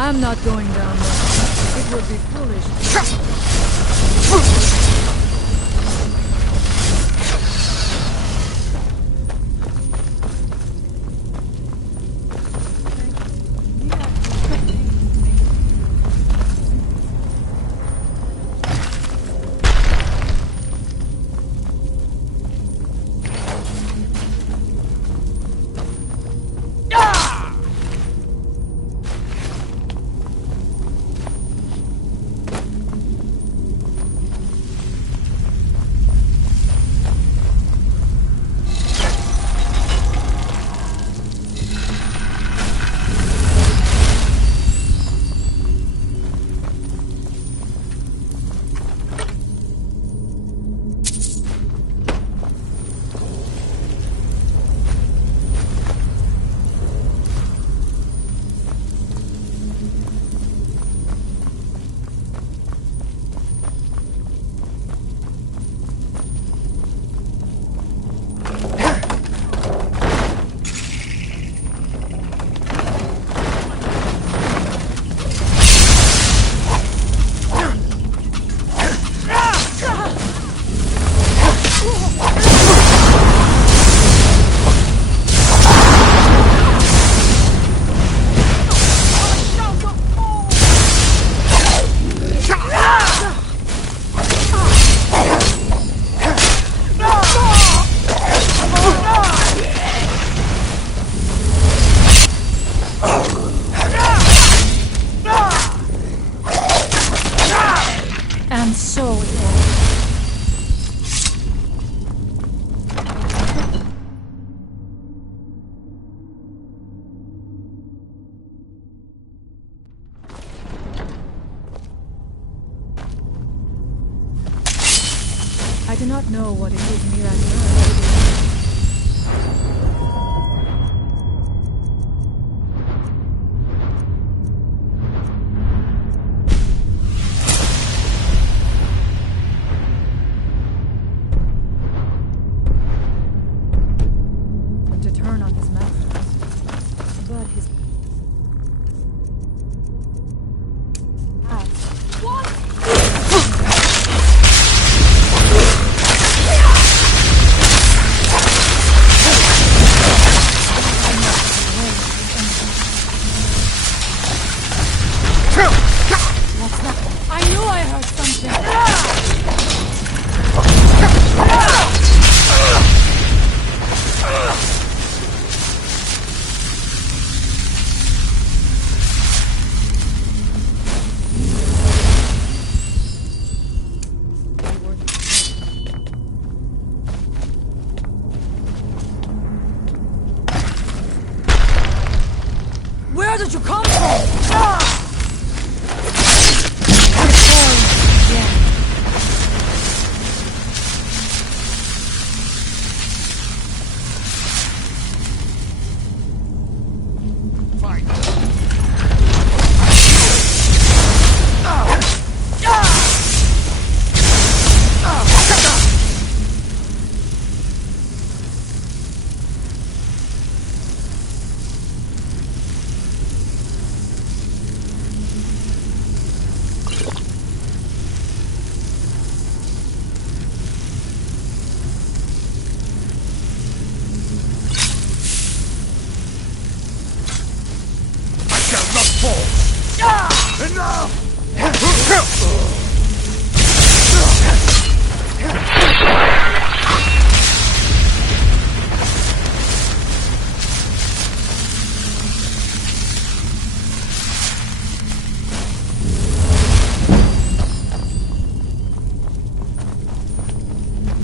I'm not going down there. It would be foolish. do not know what it is Mirak does. To turn on his masters, but his I knew I heard something. Where did you come from?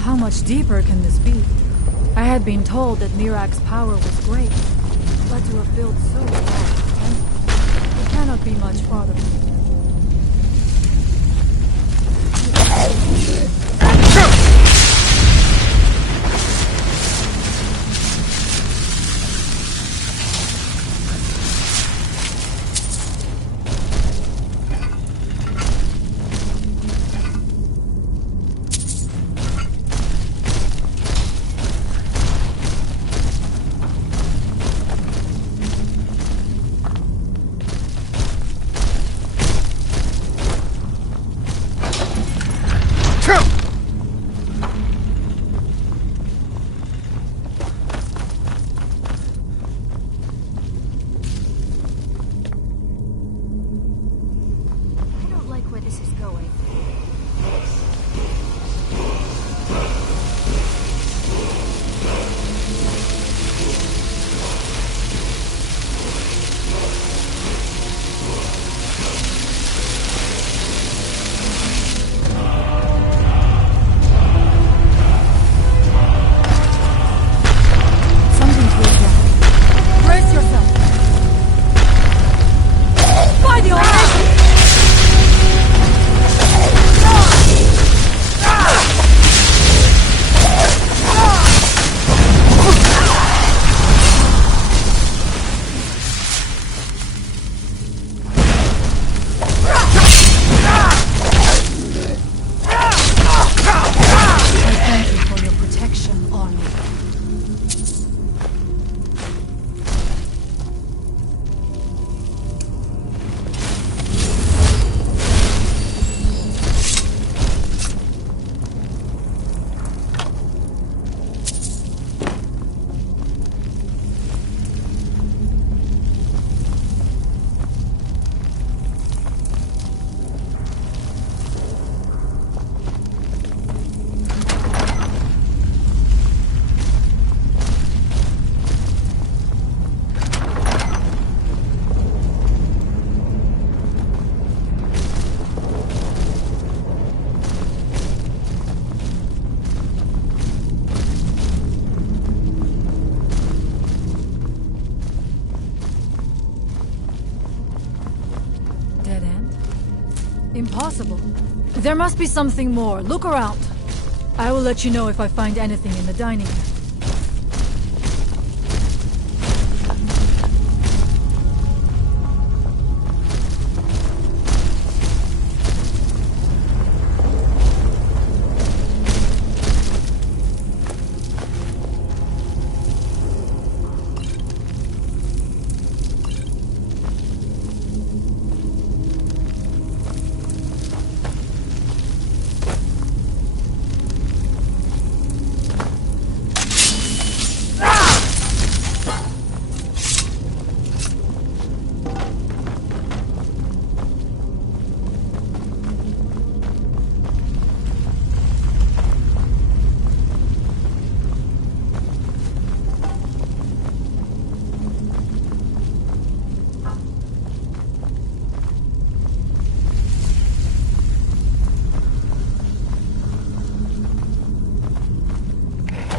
How much deeper can this be? I had been told that Mirak's power was great, but to have built so large, it cannot be much farther. Impossible. There must be something more. Look around. I will let you know if I find anything in the dining room.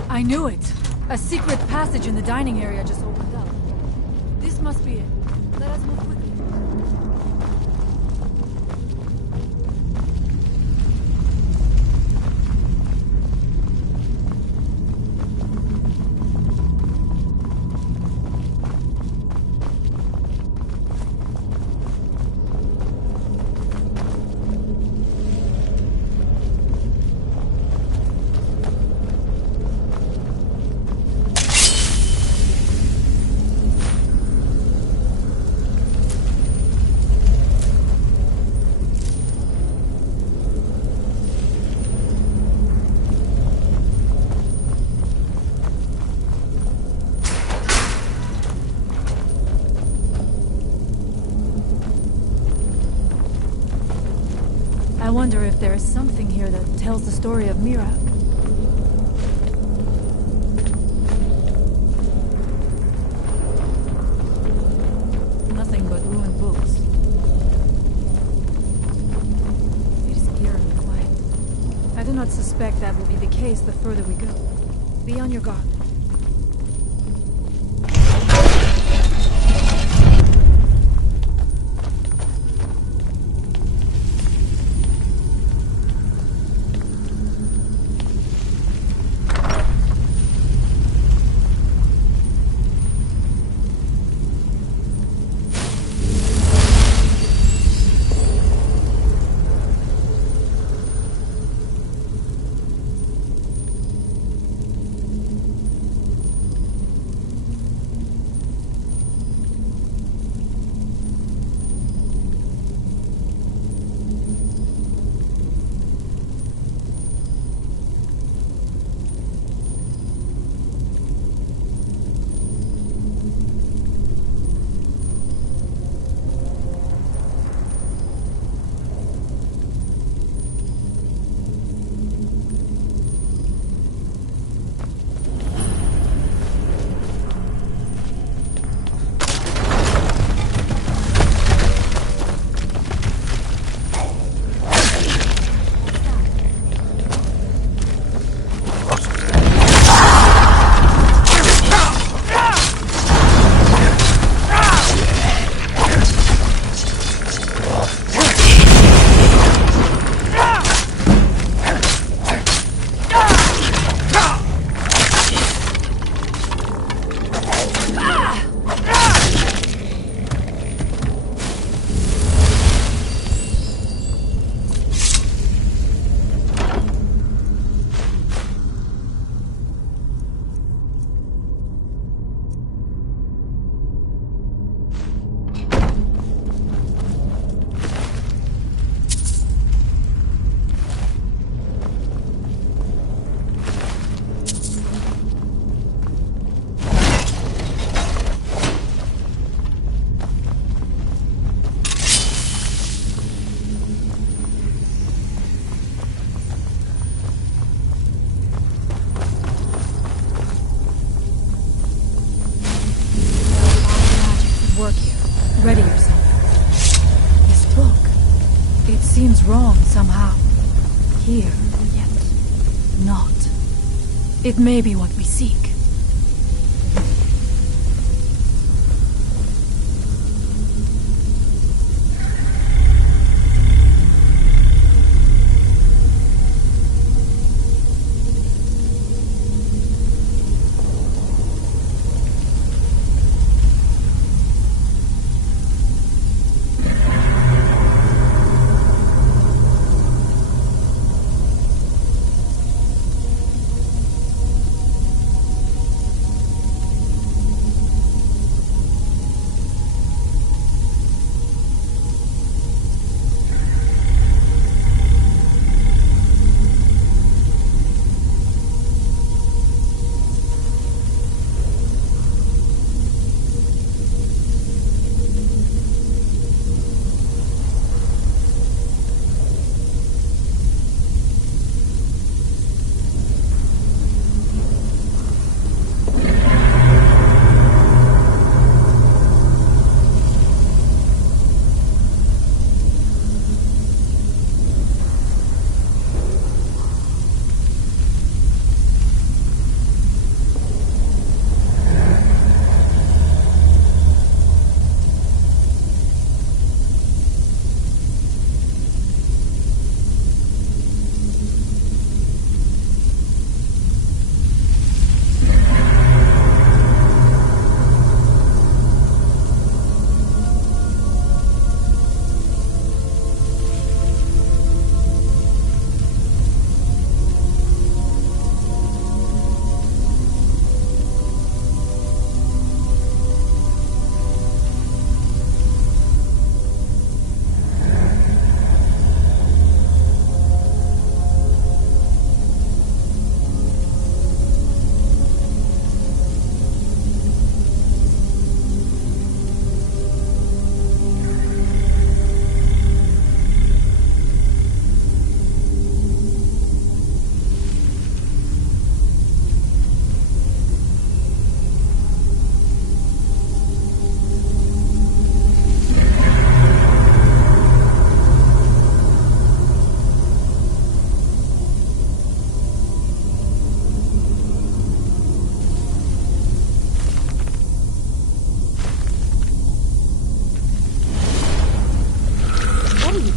I knew it! A secret passage in the dining area just opened up. This must be it. Let us move quickly. I wonder if there is something here that tells the story of Mirak. Nothing but ruined books. It is eerily quiet. I do not suspect that will be the case the further we go. Be on your guard. Ready yourself. This book. It seems wrong somehow. Here, yet not. It may be what we seek.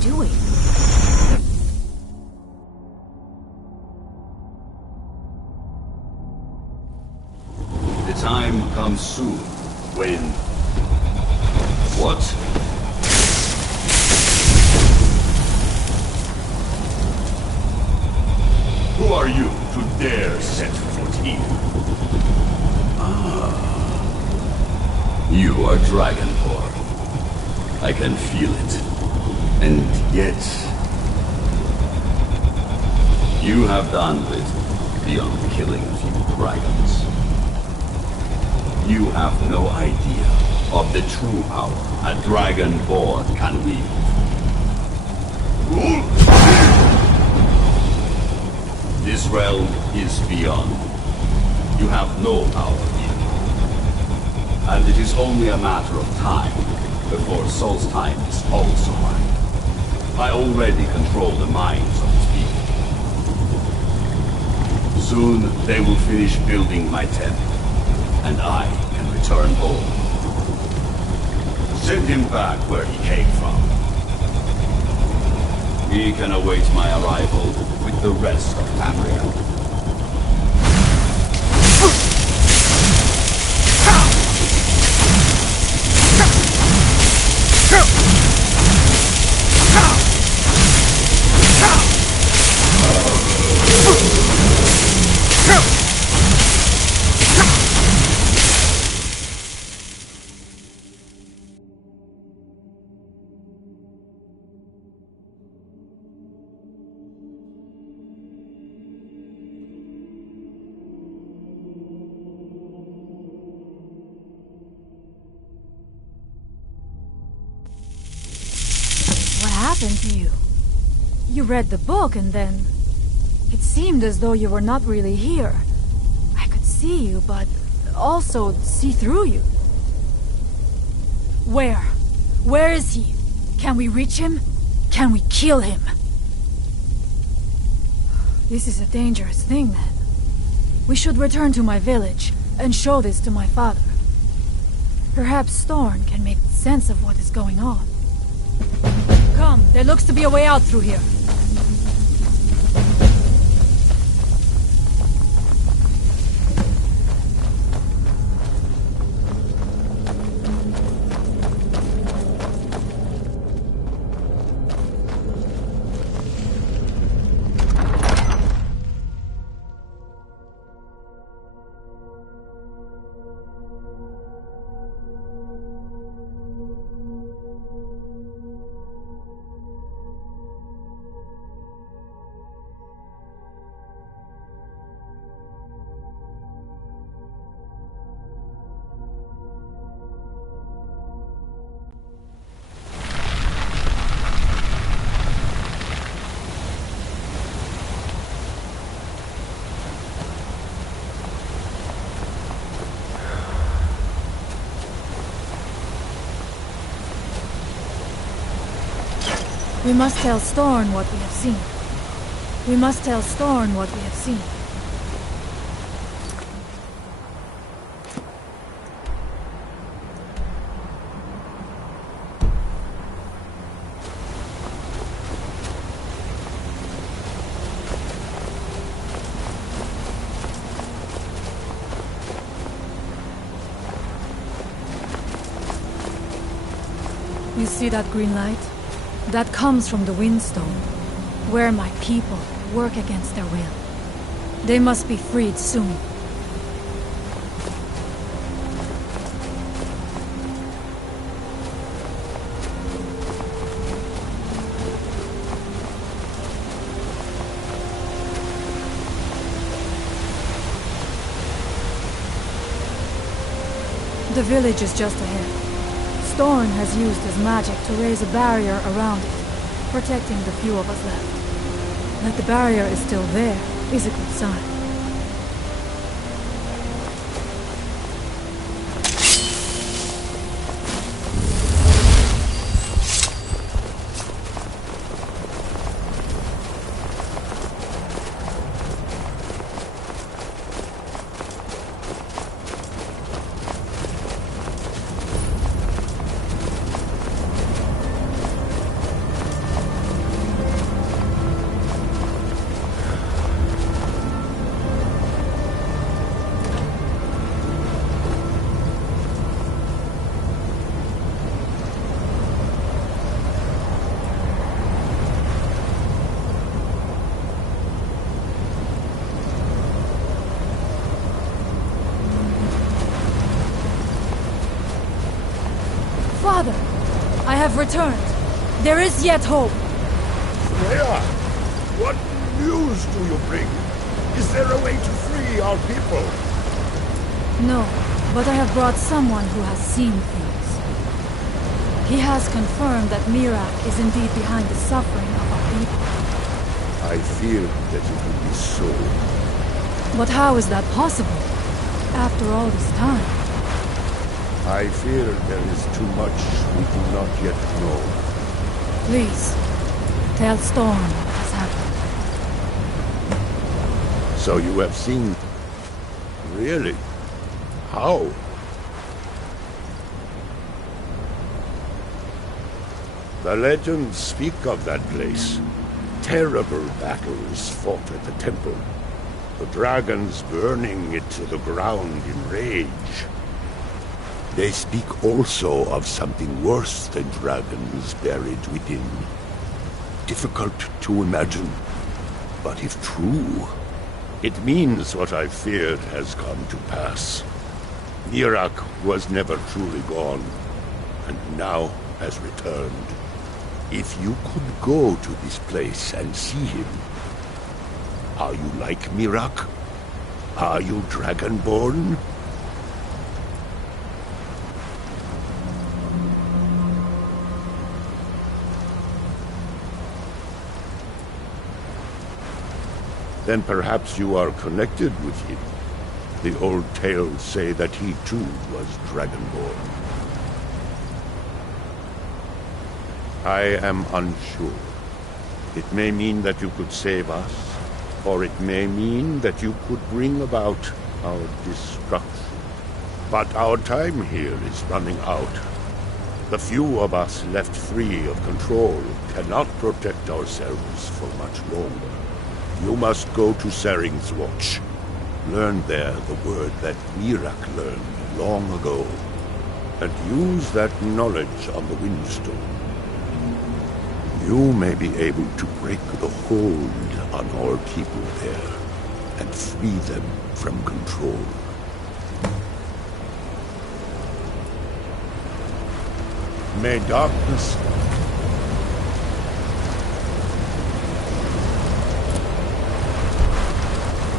doing? The time comes soon when... What? Who are you to dare set foot here? You are Dragonborn. I can feel it. And yet... You have done with beyond killing a few dragons. You have no idea of the true power a Dragonborn can wield. This realm is beyond. You have no power here. And it is only a matter of time before Solstheim is also mine. I already control the minds of its people. Soon they will finish building my temple, and I can return home. Send him back where he came from. He can await my arrival with the rest of Tamriel. What happened to you? You read the book and then... It seemed as though you were not really here. I could see you, but also see through you. Where? Where is he? Can we reach him? Can we kill him? This is a dangerous thing, then. We should return to my village and show this to my father. Perhaps Storn can make sense of what is going on. Come, there looks to be a way out through here. We must tell Storn what we have seen. We must tell Storn what we have seen. You see that green light? That comes from the Windstone, where my people work against their will. They must be freed soon. The village is just ahead. Storn has used his magic to raise a barrier around it, protecting the few of us left. That the barrier is still there is a good sign. have returned. There is yet hope. Freya, what news do you bring? Is there a way to free our people? No, but I have brought someone who has seen things. He has confirmed that Mirak is indeed behind the suffering of our people. I feared that it would be so. But how is that possible? After all this time? I fear there is too much we do not yet know. Please, tell Storm what has happened. So you have seen... Really? How? The legends speak of that place. Terrible battles fought at the temple. The dragons burning it to the ground in rage. They speak also of something worse than dragons buried within. Difficult to imagine, but if true, it means what I feared has come to pass. Mirak was never truly gone, and now has returned. If you could go to this place and see him, are you like Mirak? Are you Dragonborn? Then perhaps you are connected with him. The old tales say that he too was Dragonborn. I am unsure. It may mean that you could save us, or it may mean that you could bring about our destruction. But our time here is running out. The few of us left free of control cannot protect ourselves for much longer. You must go to Saring's Watch. Learn there the word that Mirak learned long ago, and use that knowledge on the Windstone. You may be able to break the hold on our people there, and free them from control. May darkness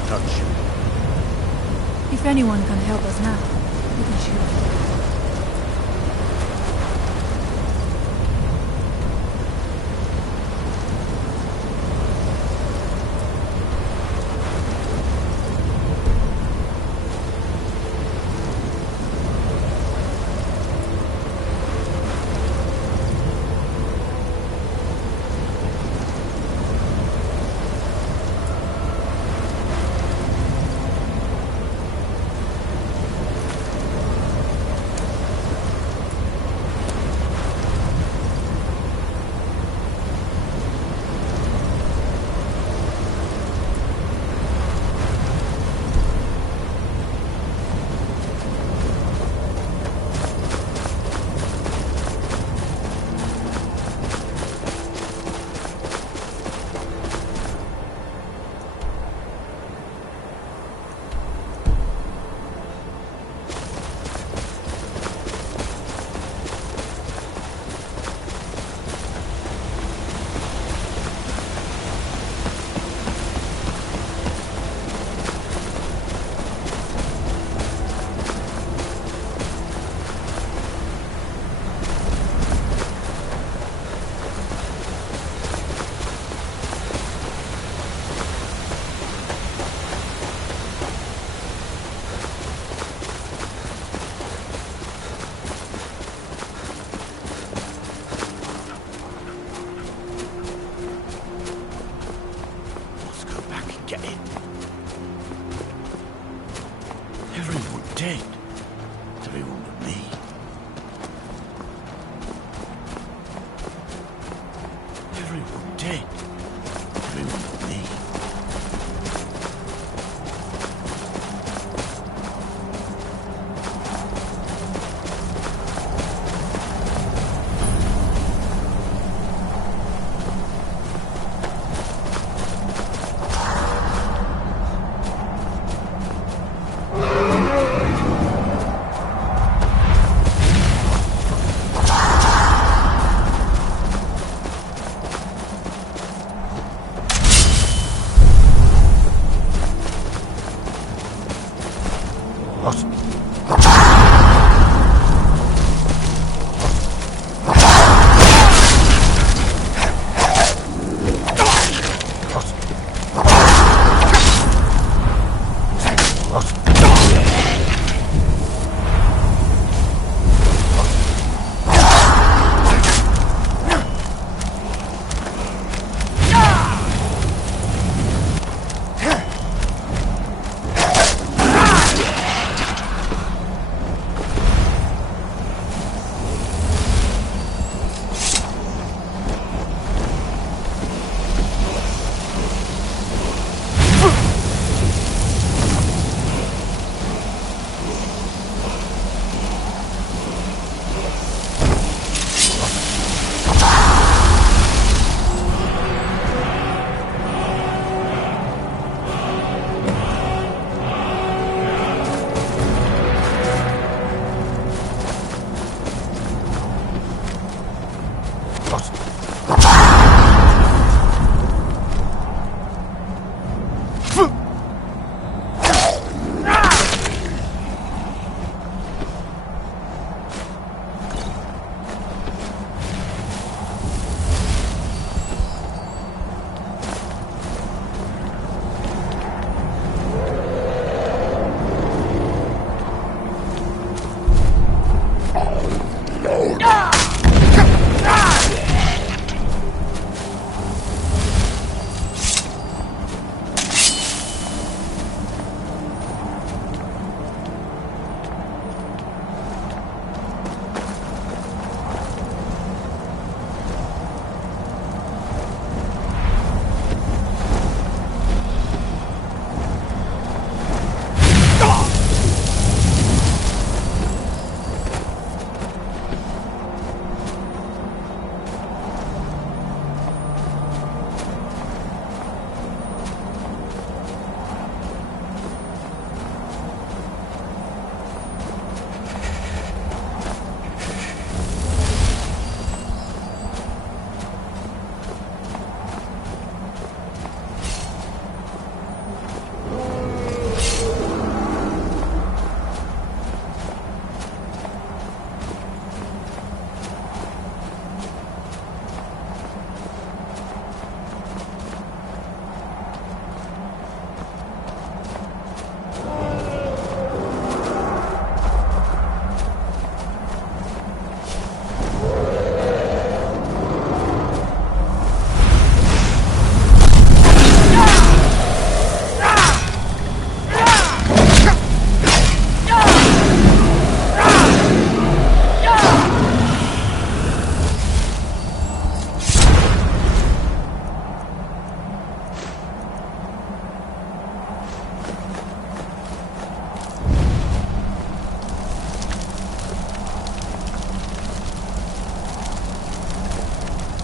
touch you. If anyone can help us now, it is you.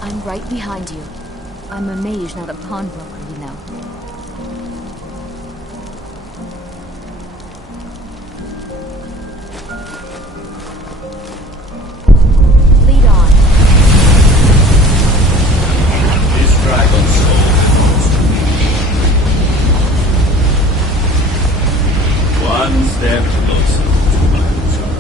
I'm right behind you. I'm a mage, not a pawnbroker, you know. Lead on. This dragon soul belongs to me. One step closer to my return.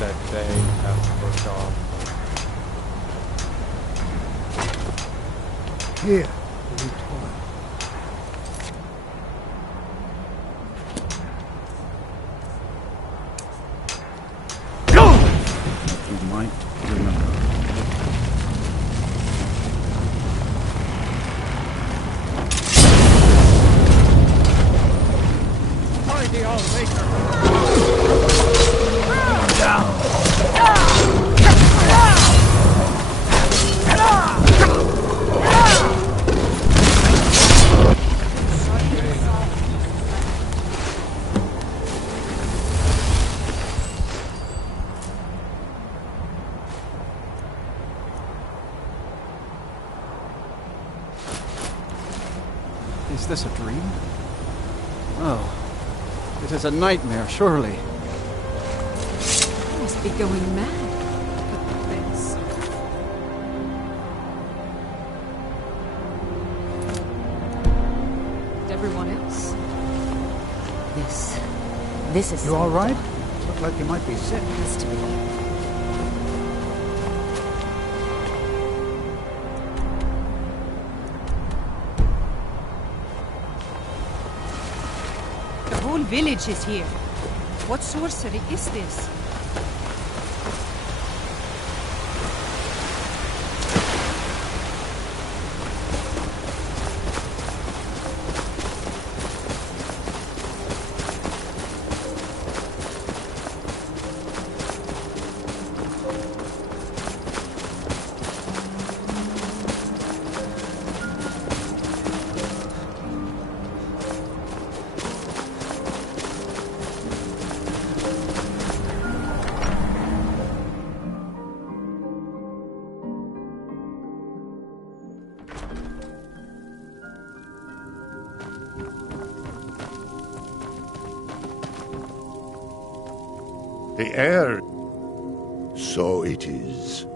That they have worked on. Here. You might remember. Mighty All Maker! Is this a dream? Oh, it is a nightmare, surely. I must be going mad. Look at this. And everyone else? This is... You all right? Look like you might be sick. Has to be. The whole village is here. What sorcery is this? The air. So it is.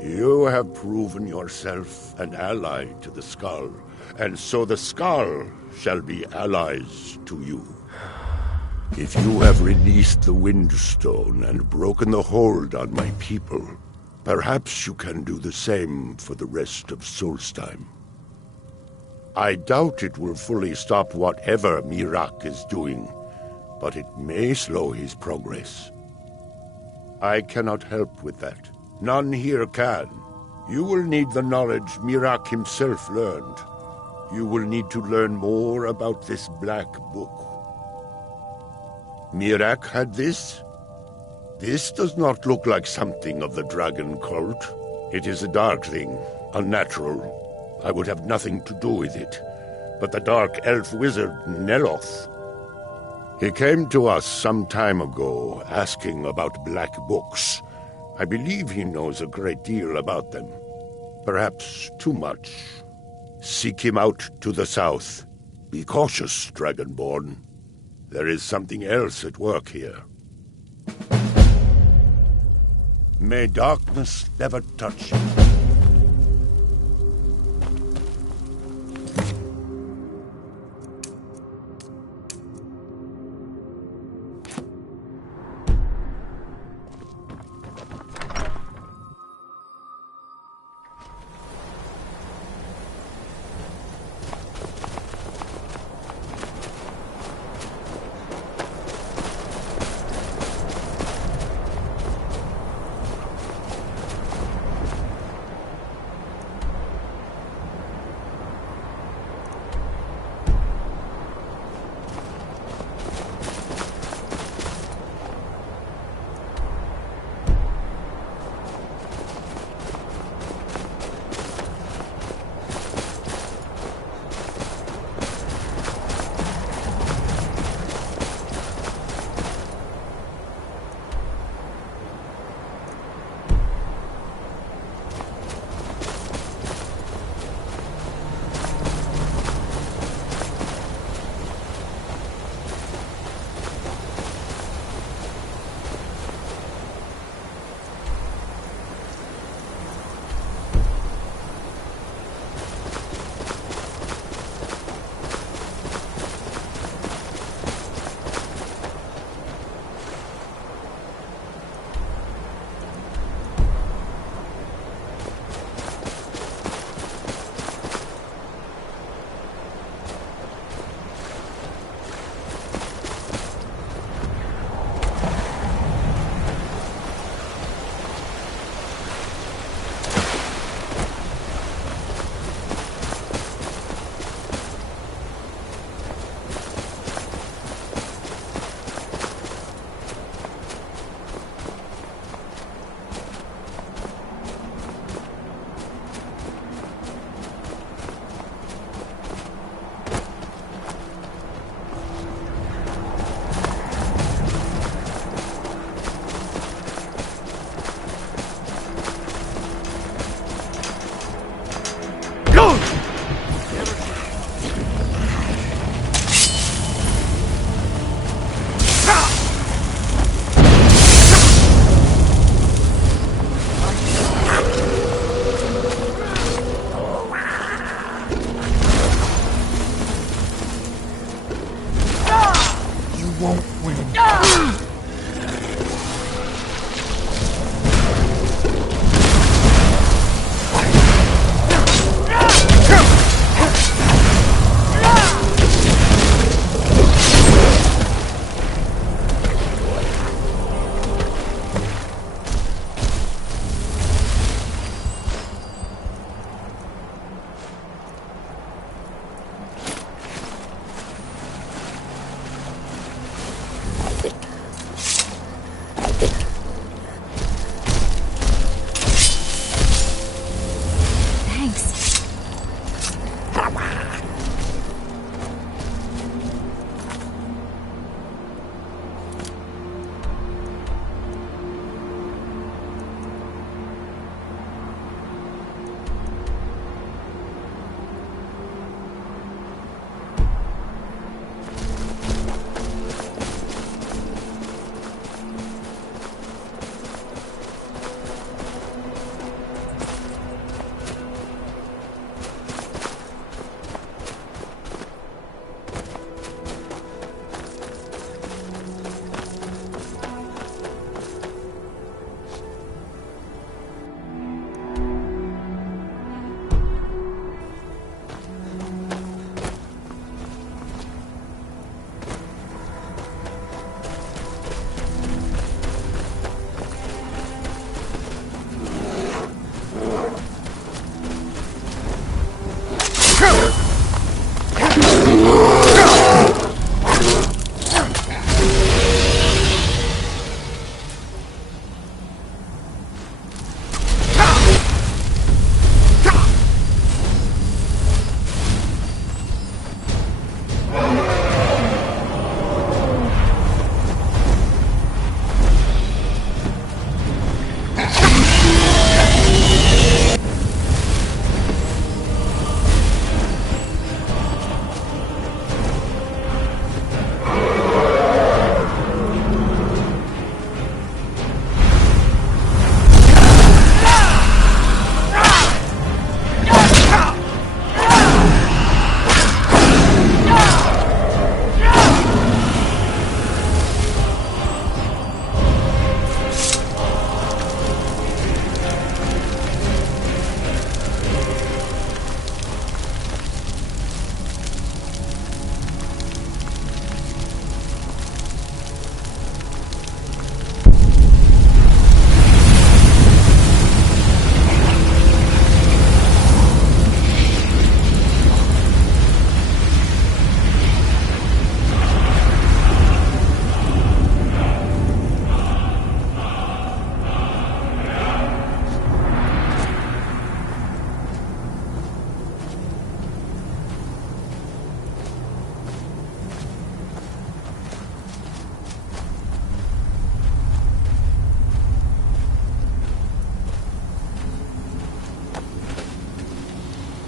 You have proven yourself an ally to the Skull, and so the Skull shall be allies to you. If you have released the Windstone and broken the hold on my people, perhaps you can do the same for the rest of Solstheim. I doubt it will fully stop whatever Miraak is doing, but it may slow his progress. I cannot help with that. None here can. You will need the knowledge Miraak himself learned. You will need to learn more about this Black Book. Miraak had this? This does not look like something of the dragon cult. It is a dark thing, unnatural. I would have nothing to do with it. But the dark elf wizard, Neloth. He came to us some time ago, asking about black books. I believe he knows a great deal about them. Perhaps too much. Seek him out to the south. Be cautious, Dragonborn. There is something else at work here. May darkness never touch you.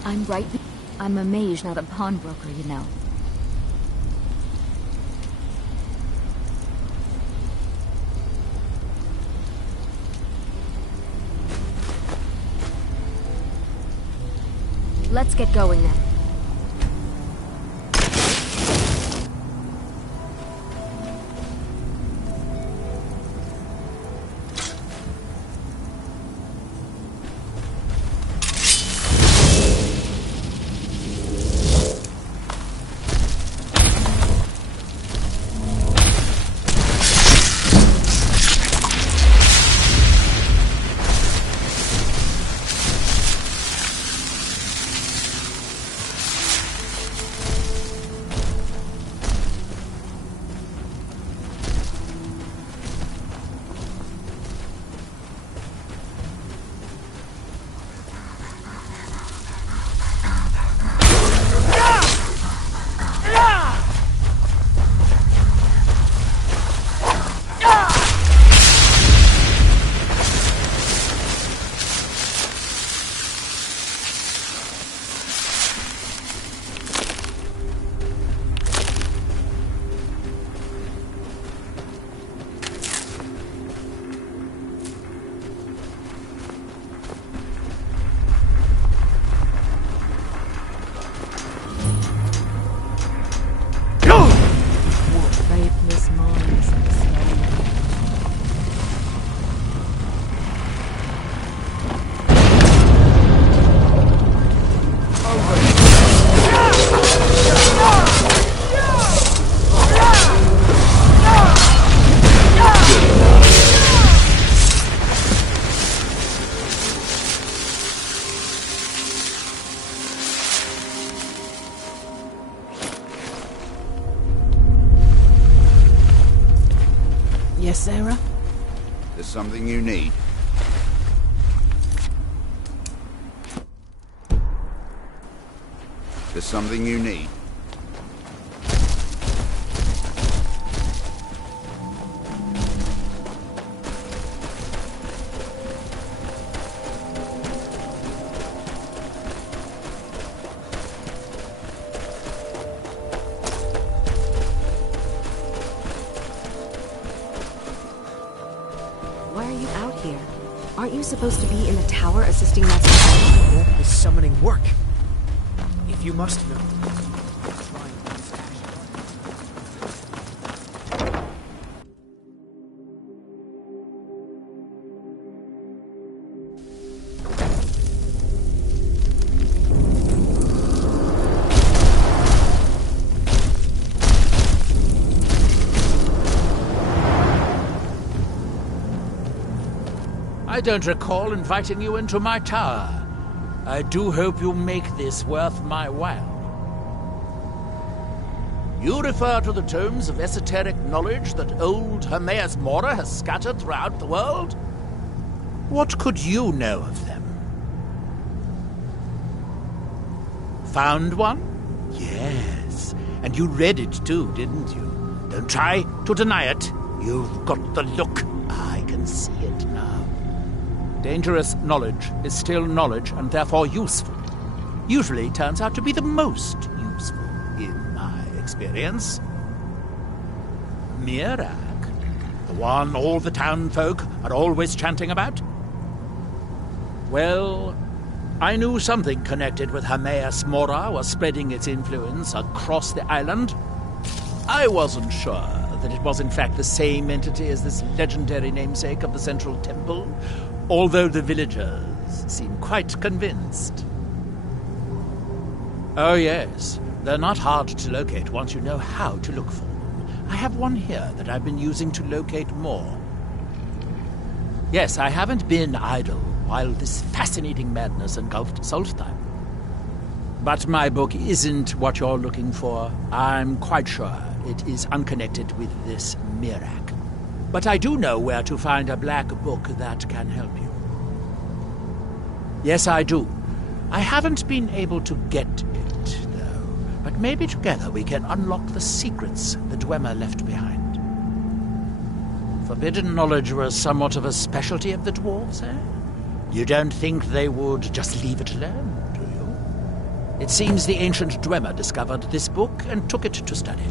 I'm right. I'm a mage, not a pawnbroker, you know. Let's get going then. Yes, Sarah? There's something you need. There's something you need. Why are you out here? Aren't you supposed to be in the tower assisting Master? Wolf is summoning work. If you must know. I don't recall inviting you into my tower. I do hope you make this worth my while. You refer to the tomes of esoteric knowledge that old Hermaeus Mora has scattered throughout the world? What could you know of them? Found one? Yes. And you read it too, didn't you? Don't try to deny it. You've got the look. I can see it now. Dangerous knowledge is still knowledge and therefore useful. Usually turns out to be the most useful, in my experience. Mirak, the one all the town folk are always chanting about? Well, I knew something connected with Hermaeus Mora was spreading its influence across the island. I wasn't sure that it was in fact the same entity as this legendary namesake of the Central Temple, although the villagers seem quite convinced. Oh yes, they're not hard to locate once you know how to look for them. I have one here that I've been using to locate more. Yes, I haven't been idle while this fascinating madness engulfed Solstheim. But my book isn't what you're looking for. I'm quite sure it is unconnected with this Mirak. But I do know where to find a black book that can help you. Yes, I do. I haven't been able to get it, though. But maybe together we can unlock the secrets the Dwemer left behind. Forbidden knowledge was somewhat of a specialty of the dwarves, eh? You don't think they would just leave it alone, do you? It seems the ancient Dwemer discovered this book and took it to study.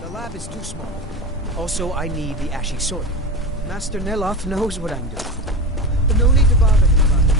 The lab is too small. Also, I need the ashy sword. Master Neloth knows what I'm doing. But no need to bother him about it.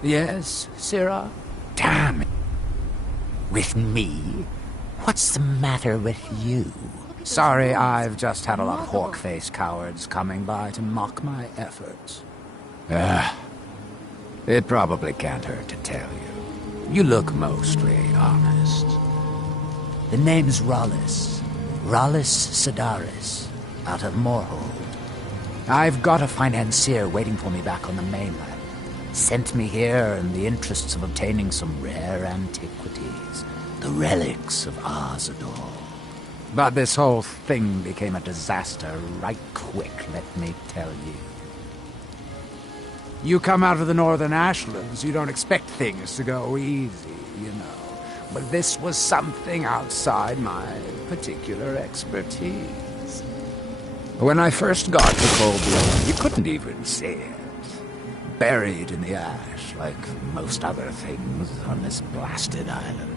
Yes, Sirrah? Damn it. With me? What's the matter with you? Sorry, I've just had a lot of hawk-faced cowards coming by to mock my efforts. It probably can't hurt to tell you. You look mostly honest. The name's Rollis. Rollis Sedaris, out of Moorhold. I've got a financier waiting for me back on the mainland. Sent me here in the interests of obtaining some rare antiquities, the relics of Arzador. But this whole thing became a disaster right quick, let me tell you. You come out of the northern ashlands, you don't expect things to go easy, you know. But this was something outside my particular expertise. When I first got to Coldblow, you couldn't even see it. Buried in the ash, like most other things on this blasted island.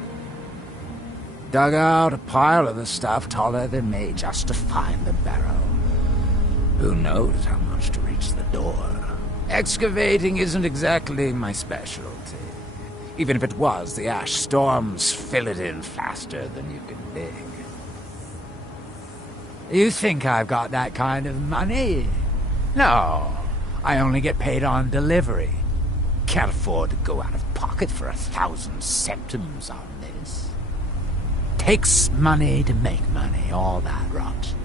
Dug out a pile of the stuff taller than me just to find the barrow. Who knows how much to reach the door? Excavating isn't exactly my specialty. Even if it was, the ash storms fill it in faster than you can dig. You think I've got that kind of money? No. I only get paid on delivery. can't afford to go out of pocket for 1,000 septims on this. Takes money to make money, all that rot.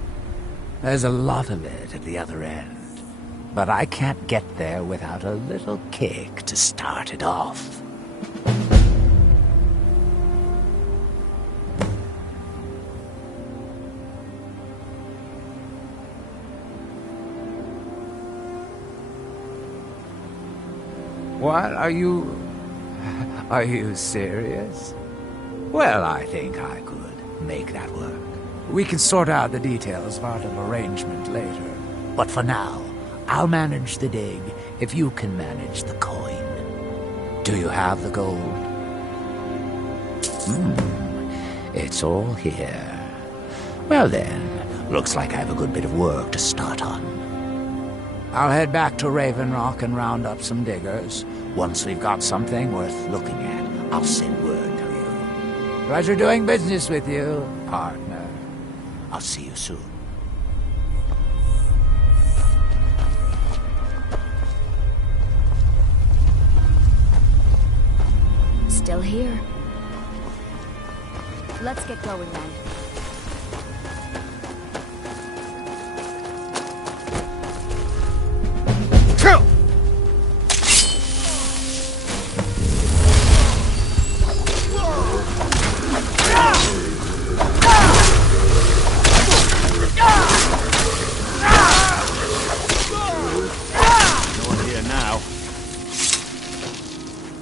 There's a lot of it at the other end, but I can't get there without a little kick to start it off. What? Are you serious? Well, I think I could make that work. We can sort out the details of our little arrangement later. But for now, I'll manage the dig if you can manage the coin. Do you have the gold? It's all here. Well then, looks like I have a good bit of work to start on. I'll head back to Raven Rock and round up some diggers. Once we've got something worth looking at, I'll send word to you. Pleasure doing business with you, partner. I'll see you soon. Still here. Let's get going then.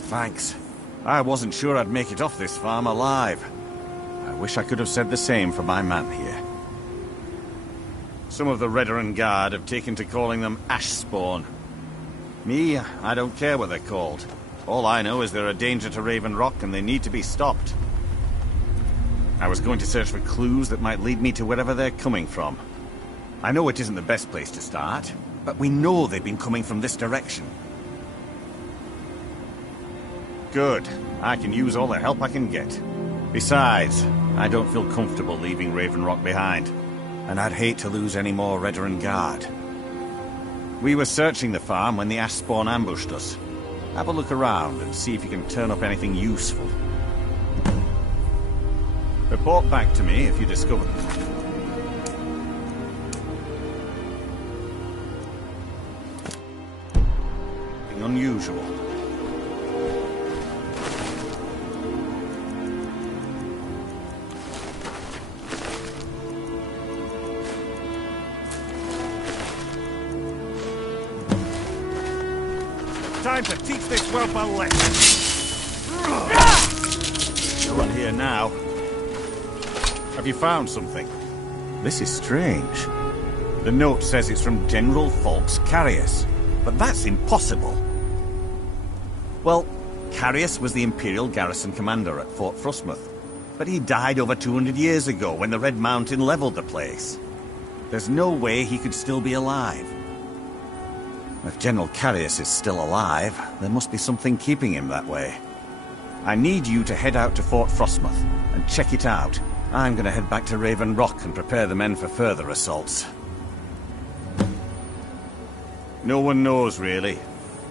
Thanks. I wasn't sure I'd make it off this farm alive. I wish I could have said the same for my man here. Some of the Redoran Guard have taken to calling them ash spawn. Me, I don't care what they're called. All I know is they're a danger to Raven Rock and they need to be stopped. I was going to search for clues that might lead me to wherever they're coming from. I know it isn't the best place to start, but we know they've been coming from this direction. Good. I can use all the help I can get. Besides, I don't feel comfortable leaving Raven Rock behind, and I'd hate to lose any more Redoran Guard. We were searching the farm when the ash spawn ambushed us. Have a look around and see if you can turn up anything useful. Report back to me if you discover them. Nothing unusual. Time to teach this whelp a lesson. No one here now. Have you found something? This is strange. The note says it's from General Falk's Carius, but that's impossible. Well, Carius was the Imperial garrison commander at Fort Frostmoth, but he died over 200 years ago when the Red Mountain leveled the place. There's no way he could still be alive. If General Carius is still alive, there must be something keeping him that way. I need you to head out to Fort Frostmoth and check it out. I'm going to head back to Raven Rock and prepare the men for further assaults. No one knows, really.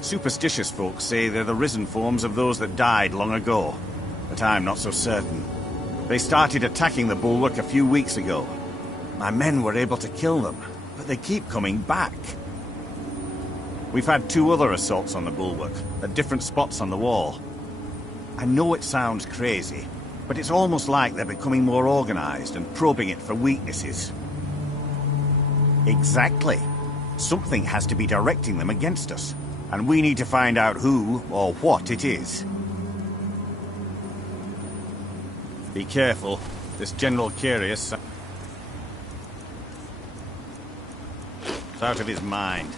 Superstitious folks say they're the risen forms of those that died long ago, but I'm not so certain. They started attacking the bulwark a few weeks ago. My men were able to kill them, but they keep coming back. We've had 2 other assaults on the bulwark, at different spots on the wall. I know it sounds crazy, but it's almost like they're becoming more organized and probing it for weaknesses. Exactly. Something has to be directing them against us, and we need to find out who or what it is. Be careful. This General Carius is out of his mind.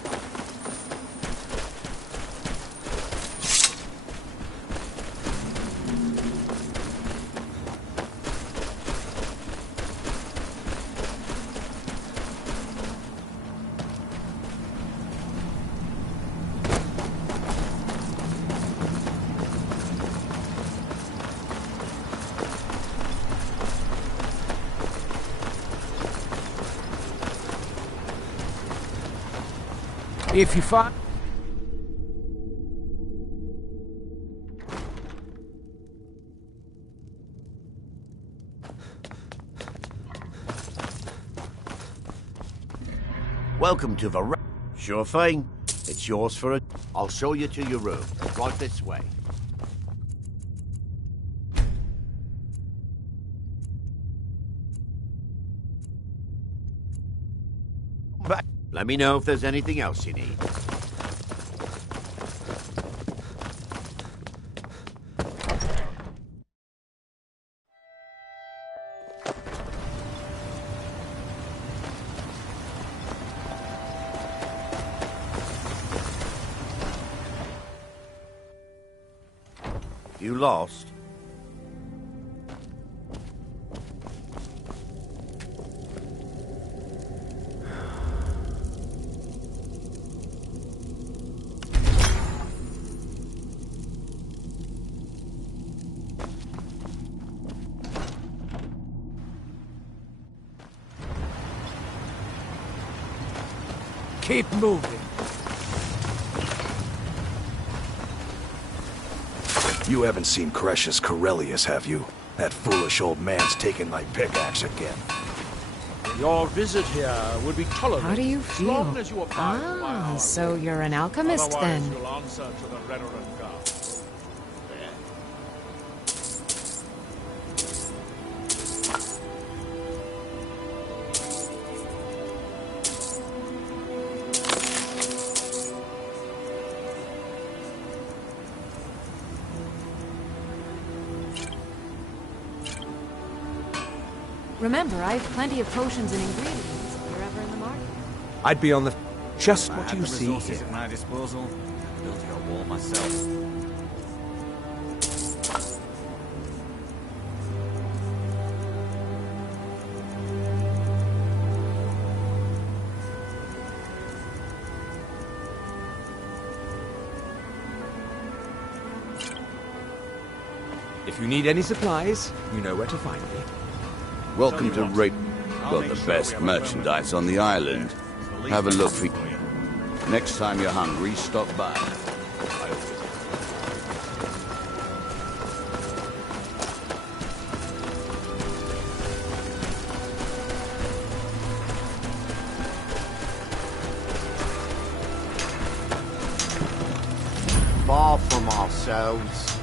If you find... Welcome to the... Sure thing. It's yours for a... I'll show you to your room. Right this way. Let me know if there's anything else you need. You lost? Keep moving. You haven't seen Cretius Corellius, have you? That foolish old man's taken my pickaxe again. Your visit here would be tolerated. How do you as long feel? as you abide by my Ah, orders. so you're an alchemist Otherwise, then. you'll answer to the Reverend Guard. Remember, I have plenty of potions and ingredients if you're ever in the market. I'd be on the... Just If I what had you the see resources here. at my disposal, I'd build you a wall myself. If you need any supplies, you know where to find me. Welcome to Rape. Got the best merchandise on the island. Have a look for... Next time you're hungry, stop by. Far from ourselves.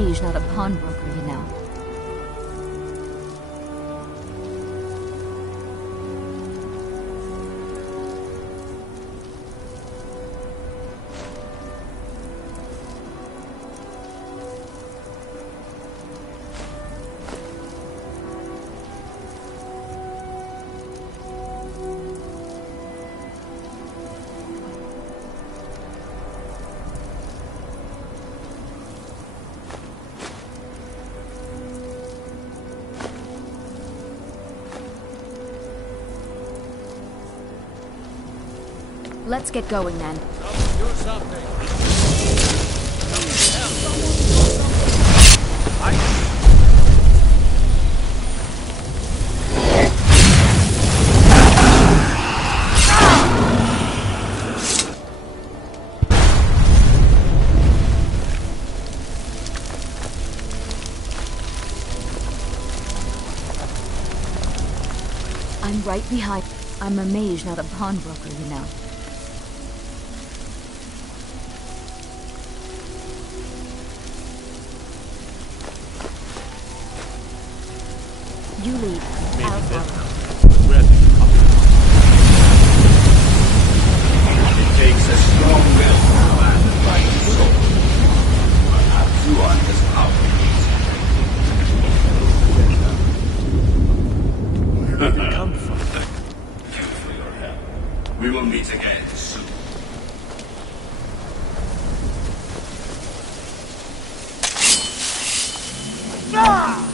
mage, not a pawnbroker, you know. Let's get going then. Do something. I'm right behind. I'm a mage, not a pawnbroker, you know. You lead. I'll follow. It takes a strong will to command a fighting soul. Perhaps you aren't as powerful. Where did it come from? Thank you for your help. We will meet again soon. Ah!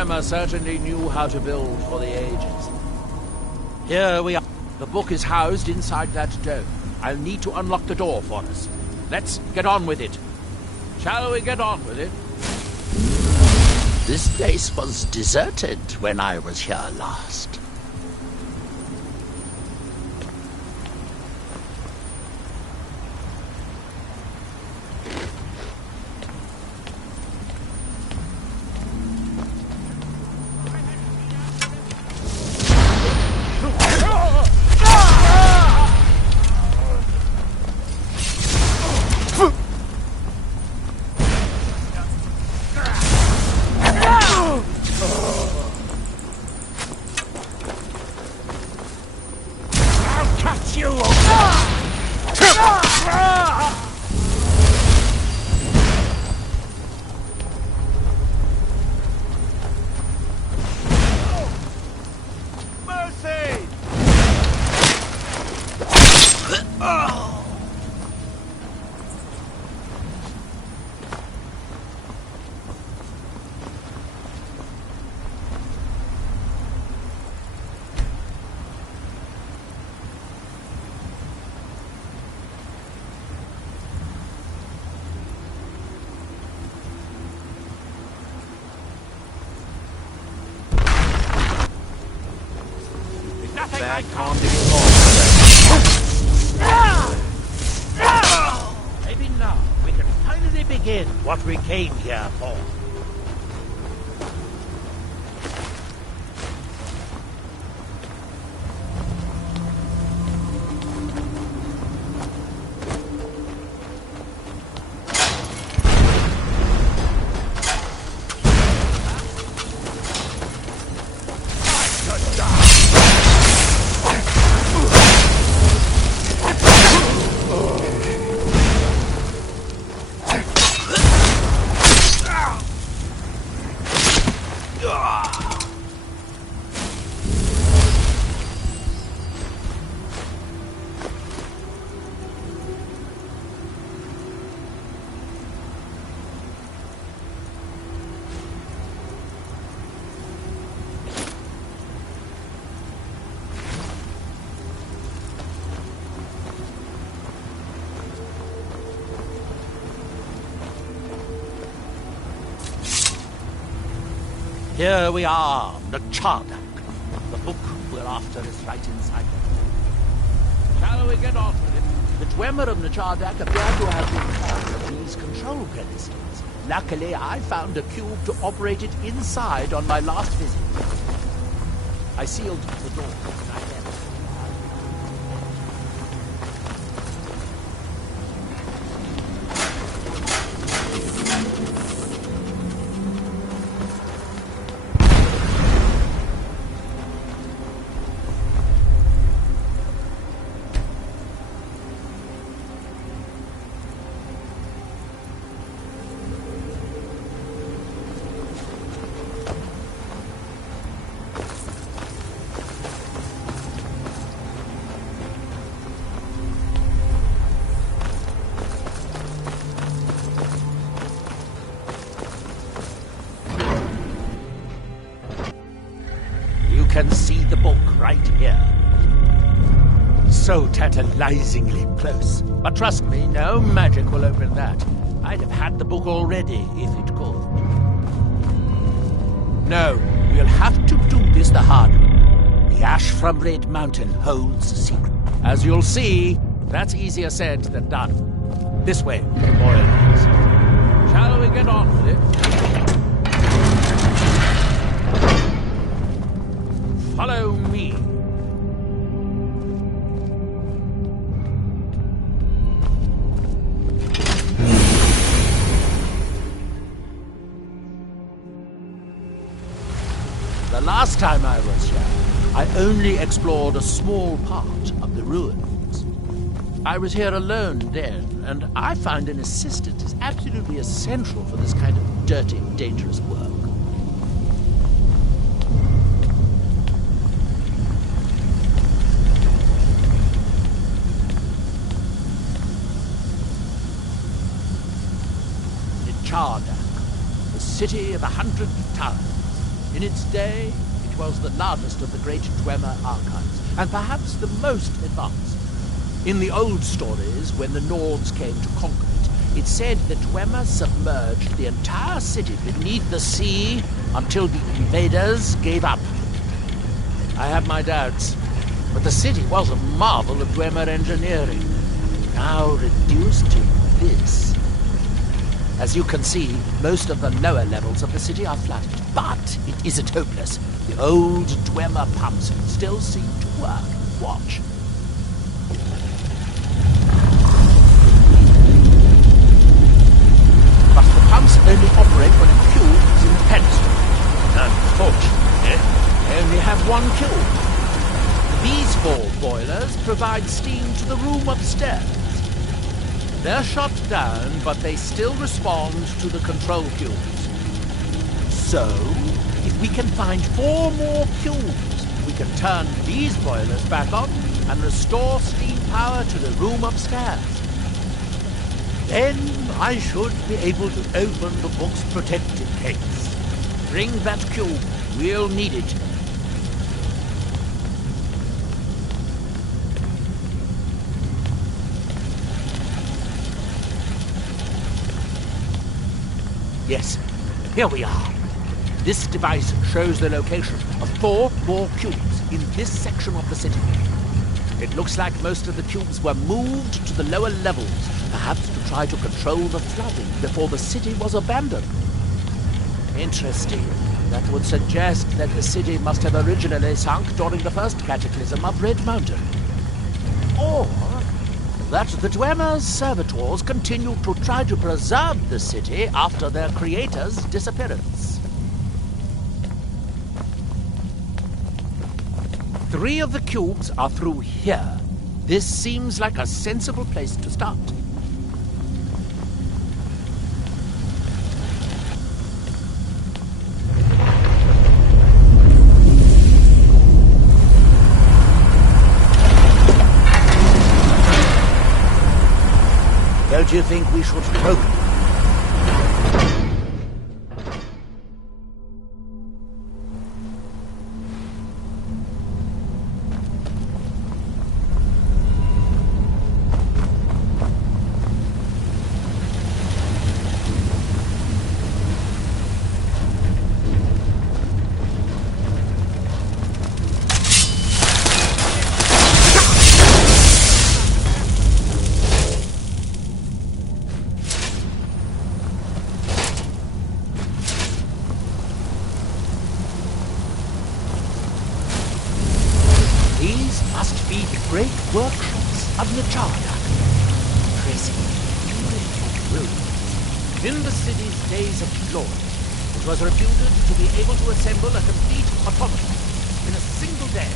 Dwemer certainly knew how to build for the ages. Here we are. The book is housed inside that dome. I'll need to unlock the door for us. Let's get on with it. Shall we get on with it? This place was deserted when I was here last. I can't ignore. Maybe now we can finally begin what we came here for. Here we are, the Chardak. The book we're after is right inside. Shall we get on with it? The Dwemer of the Chardak appear to have been part of these control pedestals. Luckily, I found a cube to operate it inside on my last visit. I sealed the door when I left. Can see the book right here. So tantalizingly close. But trust me, no magic will open that. I'd have had the book already if it could. No, we'll have to do this the hard way. The ash from Red Mountain holds a secret. As you'll see, that's easier said than done. This way, more enemies. Shall we get on with it? Follow me. The last time I was here, I only explored a small part of the ruins. I was here alone then, and I find an assistant is absolutely essential for this kind of dirty, dangerous work. Chardak, the city of 100 towns. In its day, it was the largest of the great Dwemer archives, and perhaps the most advanced. In the old stories, when the Nords came to conquer it, it said that Dwemer submerged the entire city beneath the sea until the invaders gave up. I have my doubts, but the city was a marvel of Dwemer engineering, now reduced to this. As you can see, most of the lower levels of the city are flooded, but it isn't hopeless. The old Dwemer pumps still seem to work. Watch. But the pumps only operate when a cube is in the pedestal. Unfortunately, they only have one cube. These 4 boilers provide steam to the room upstairs. They're shut down, but they still respond to the control cubes. So, if we can find 4 more cubes, we can turn these boilers back on and restore steam power to the room upstairs. Then I should be able to open the book's protective case. Bring that cube. We'll need it. Yes, here we are. This device shows the location of 4 more cubes in this section of the city. It looks like most of the cubes were moved to the lower levels, perhaps to try to control the flooding before the city was abandoned. Interesting. That would suggest that the city must have originally sunk during the first cataclysm of Red Mountain. Or that the Dwemer's servitors continued to try to preserve the city after their creator's disappearance. 3 of the cubes are through here. This seems like a sensible place to start. Don't you think we should probe? Great workshops of Nachardak. Impressive, beautiful ruins. In the city's days of glory, it was reputed to be able to assemble a complete autonomy in a single day.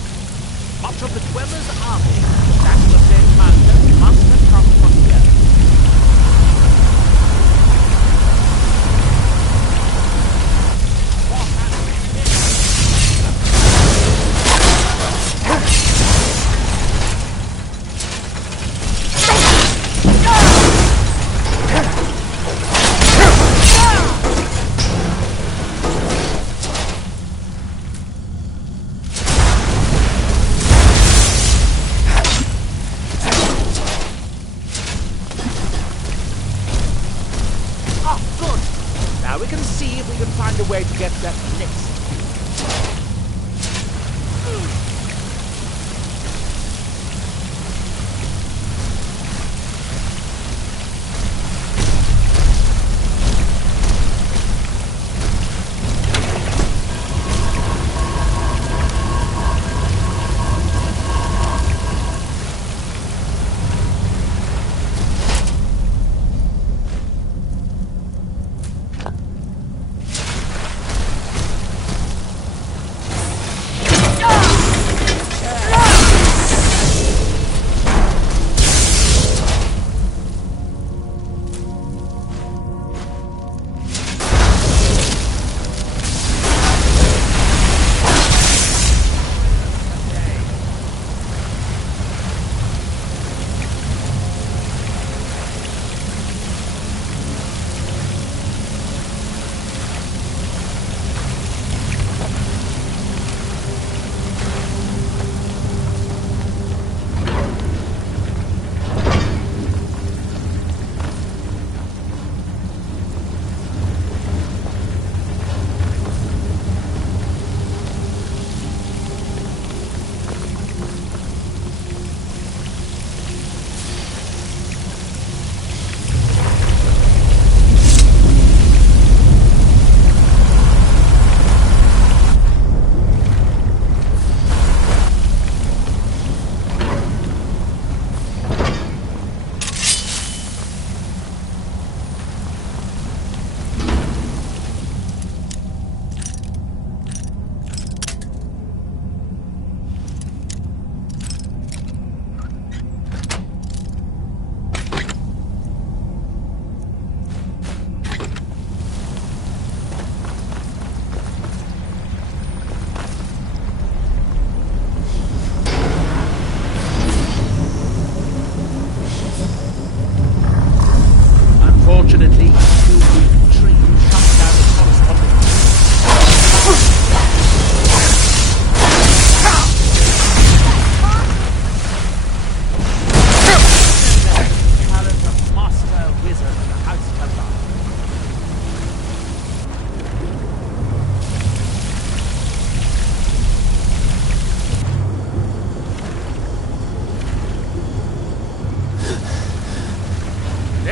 Much of the Dwemer's army, the Battle of Red Mountain, must have come from here. Way to get that next.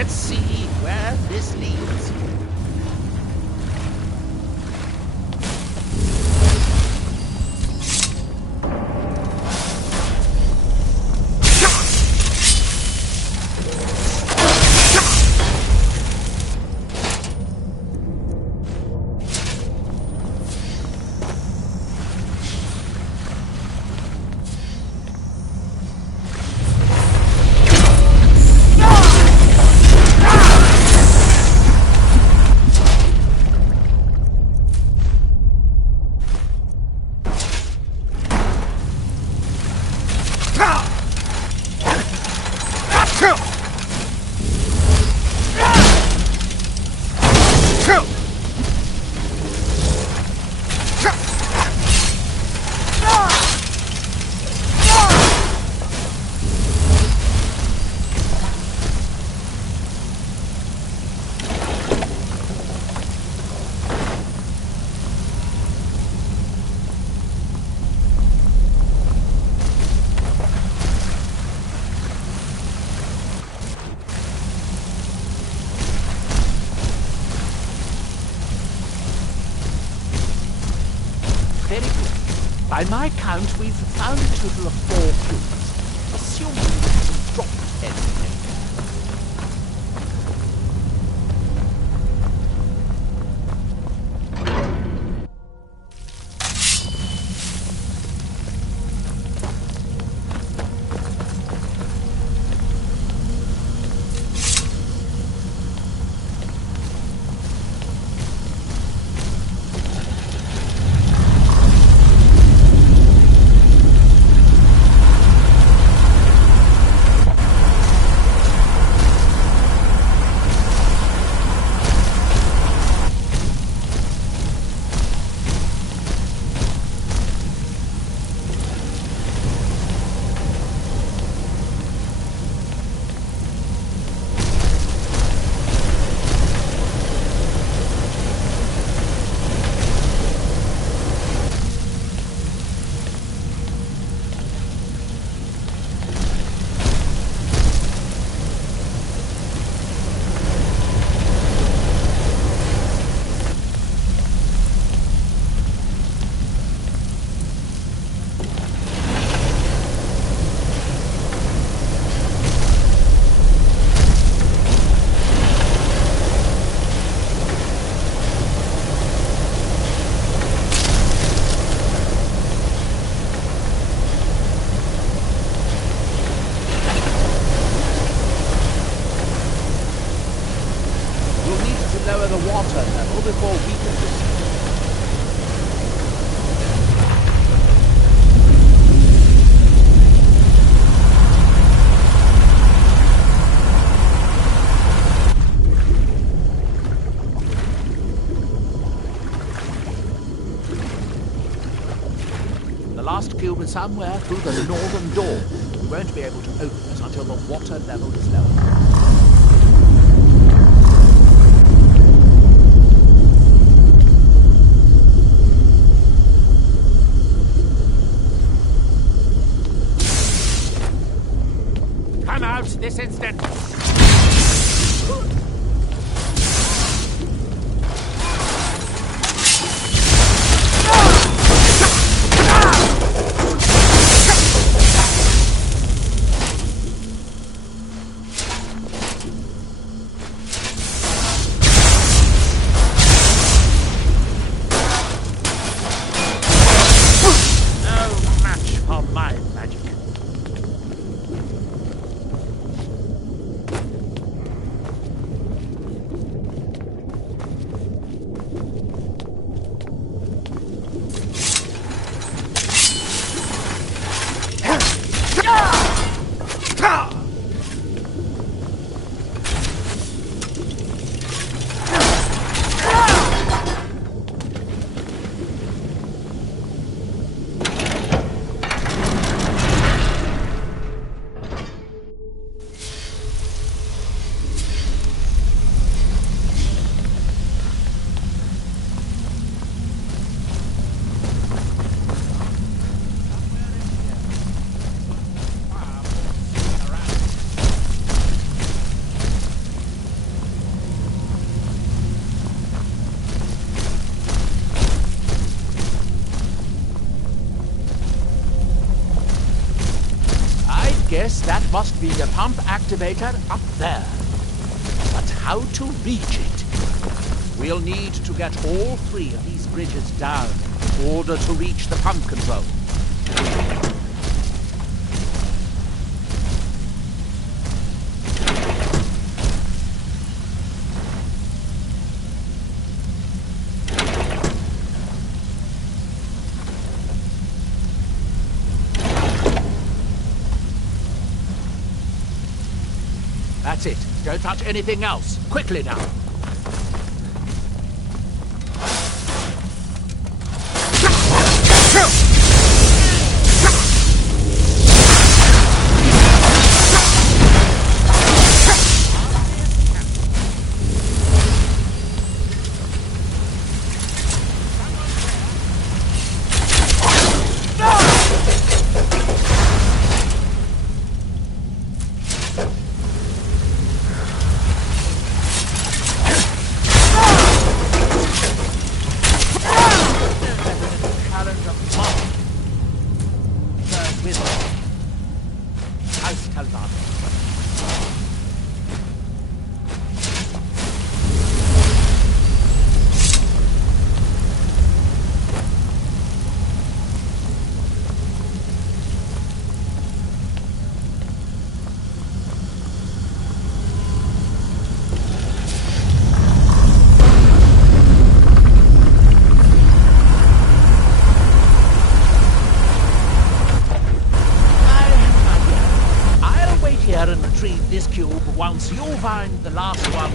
Let's see where this leads. Very good. By my count, we've found a total of 4 clues. Assuming we haven't dropped anything. Lower the water level before we can proceed. The last cube is somewhere through the northern door. We won't be able to open it until the water level is lower. Come out this instant! No match for my magic. must be a pump activator up there. But how to reach it? We'll need to get all 3 of these bridges down in order to reach the pump control. That's it. Don't touch anything else. Quickly now. This cube once you find the last one.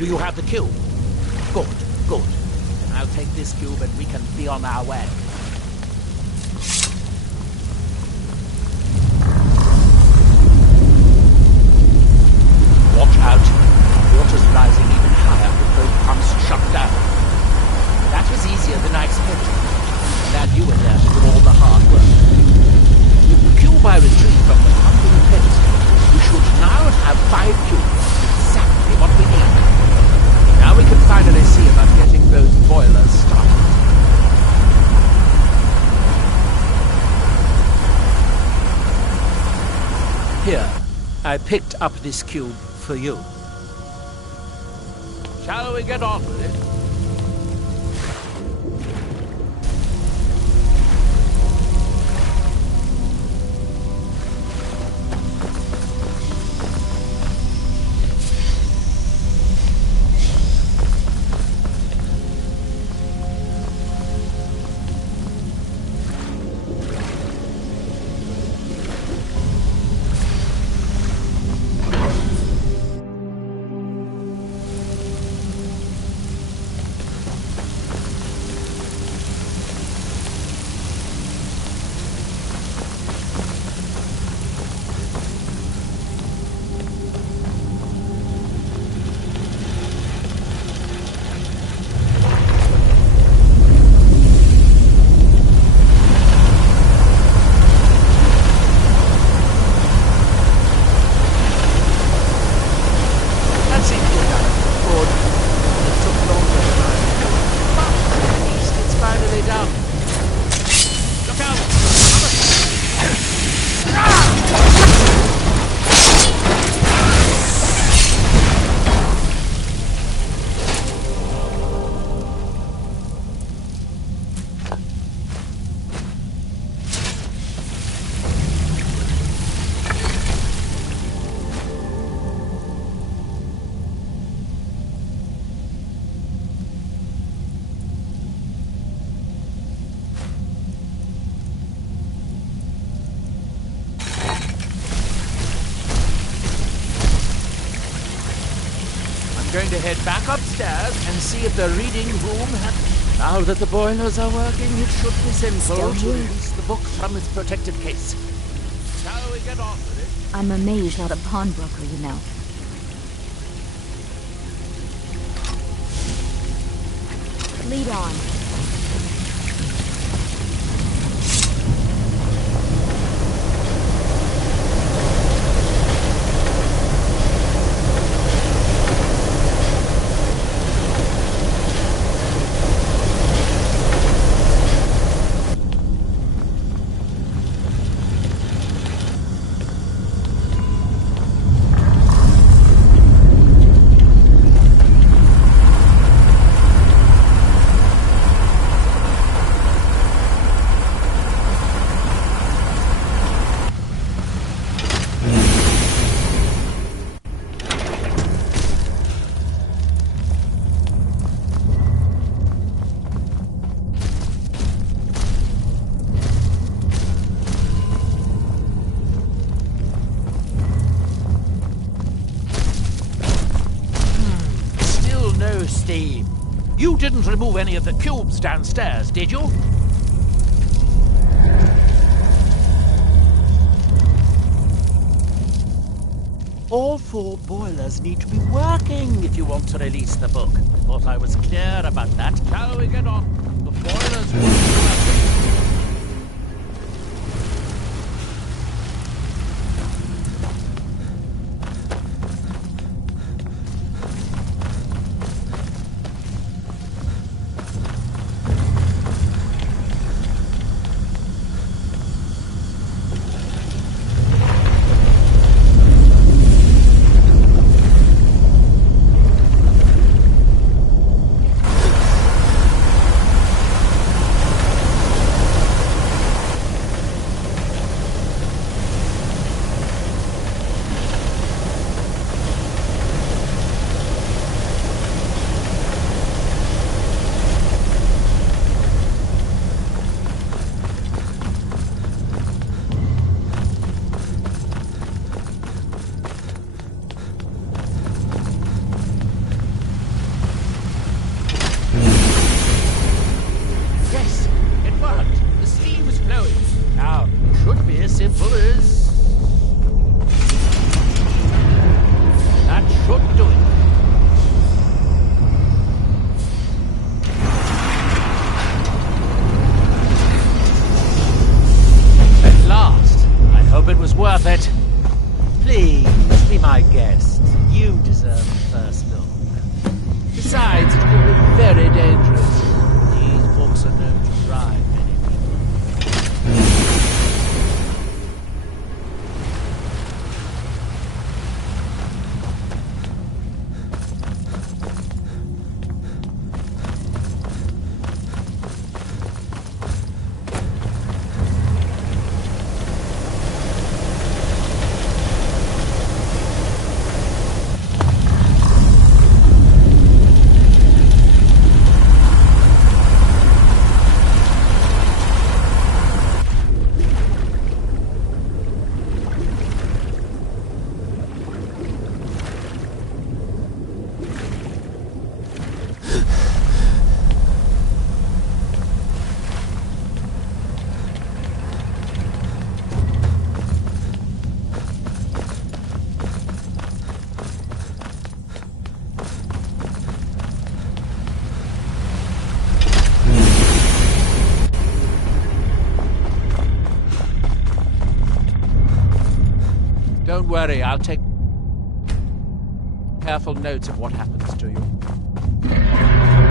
Do you have the cube? Good, good. Then I'll take this cube and we can be on our way. Watch out. The water's rising even higher with both pumps shut down. That was easier than I expected. Glad you were there to do all the hard work. With the cube I retrieved from the pumping pedestal, we should now have 5 cubes. Exactly what we need. Now we can finally see about getting those boilers started. Here, I picked up this cube for you. Shall we get on with it? I'm going to head back upstairs and see if the reading room has... Now that the boilers are working, it should be simple Still to here. release the book from its protected case. Shall we get on with it? I'm a mage, not a pawnbroker, you know. Lead on. Steam. You didn't remove any of the cubes downstairs, did you? All 4 boilers need to be working if you want to release the book. I thought I was clear about that. Shall we get on? The boilers will be working. Worth it. Please, be my guest. You deserve the first look. Besides, it could be very dangerous. These books are known to drive many people. Don't worry, I'll take careful notes of what happens to you.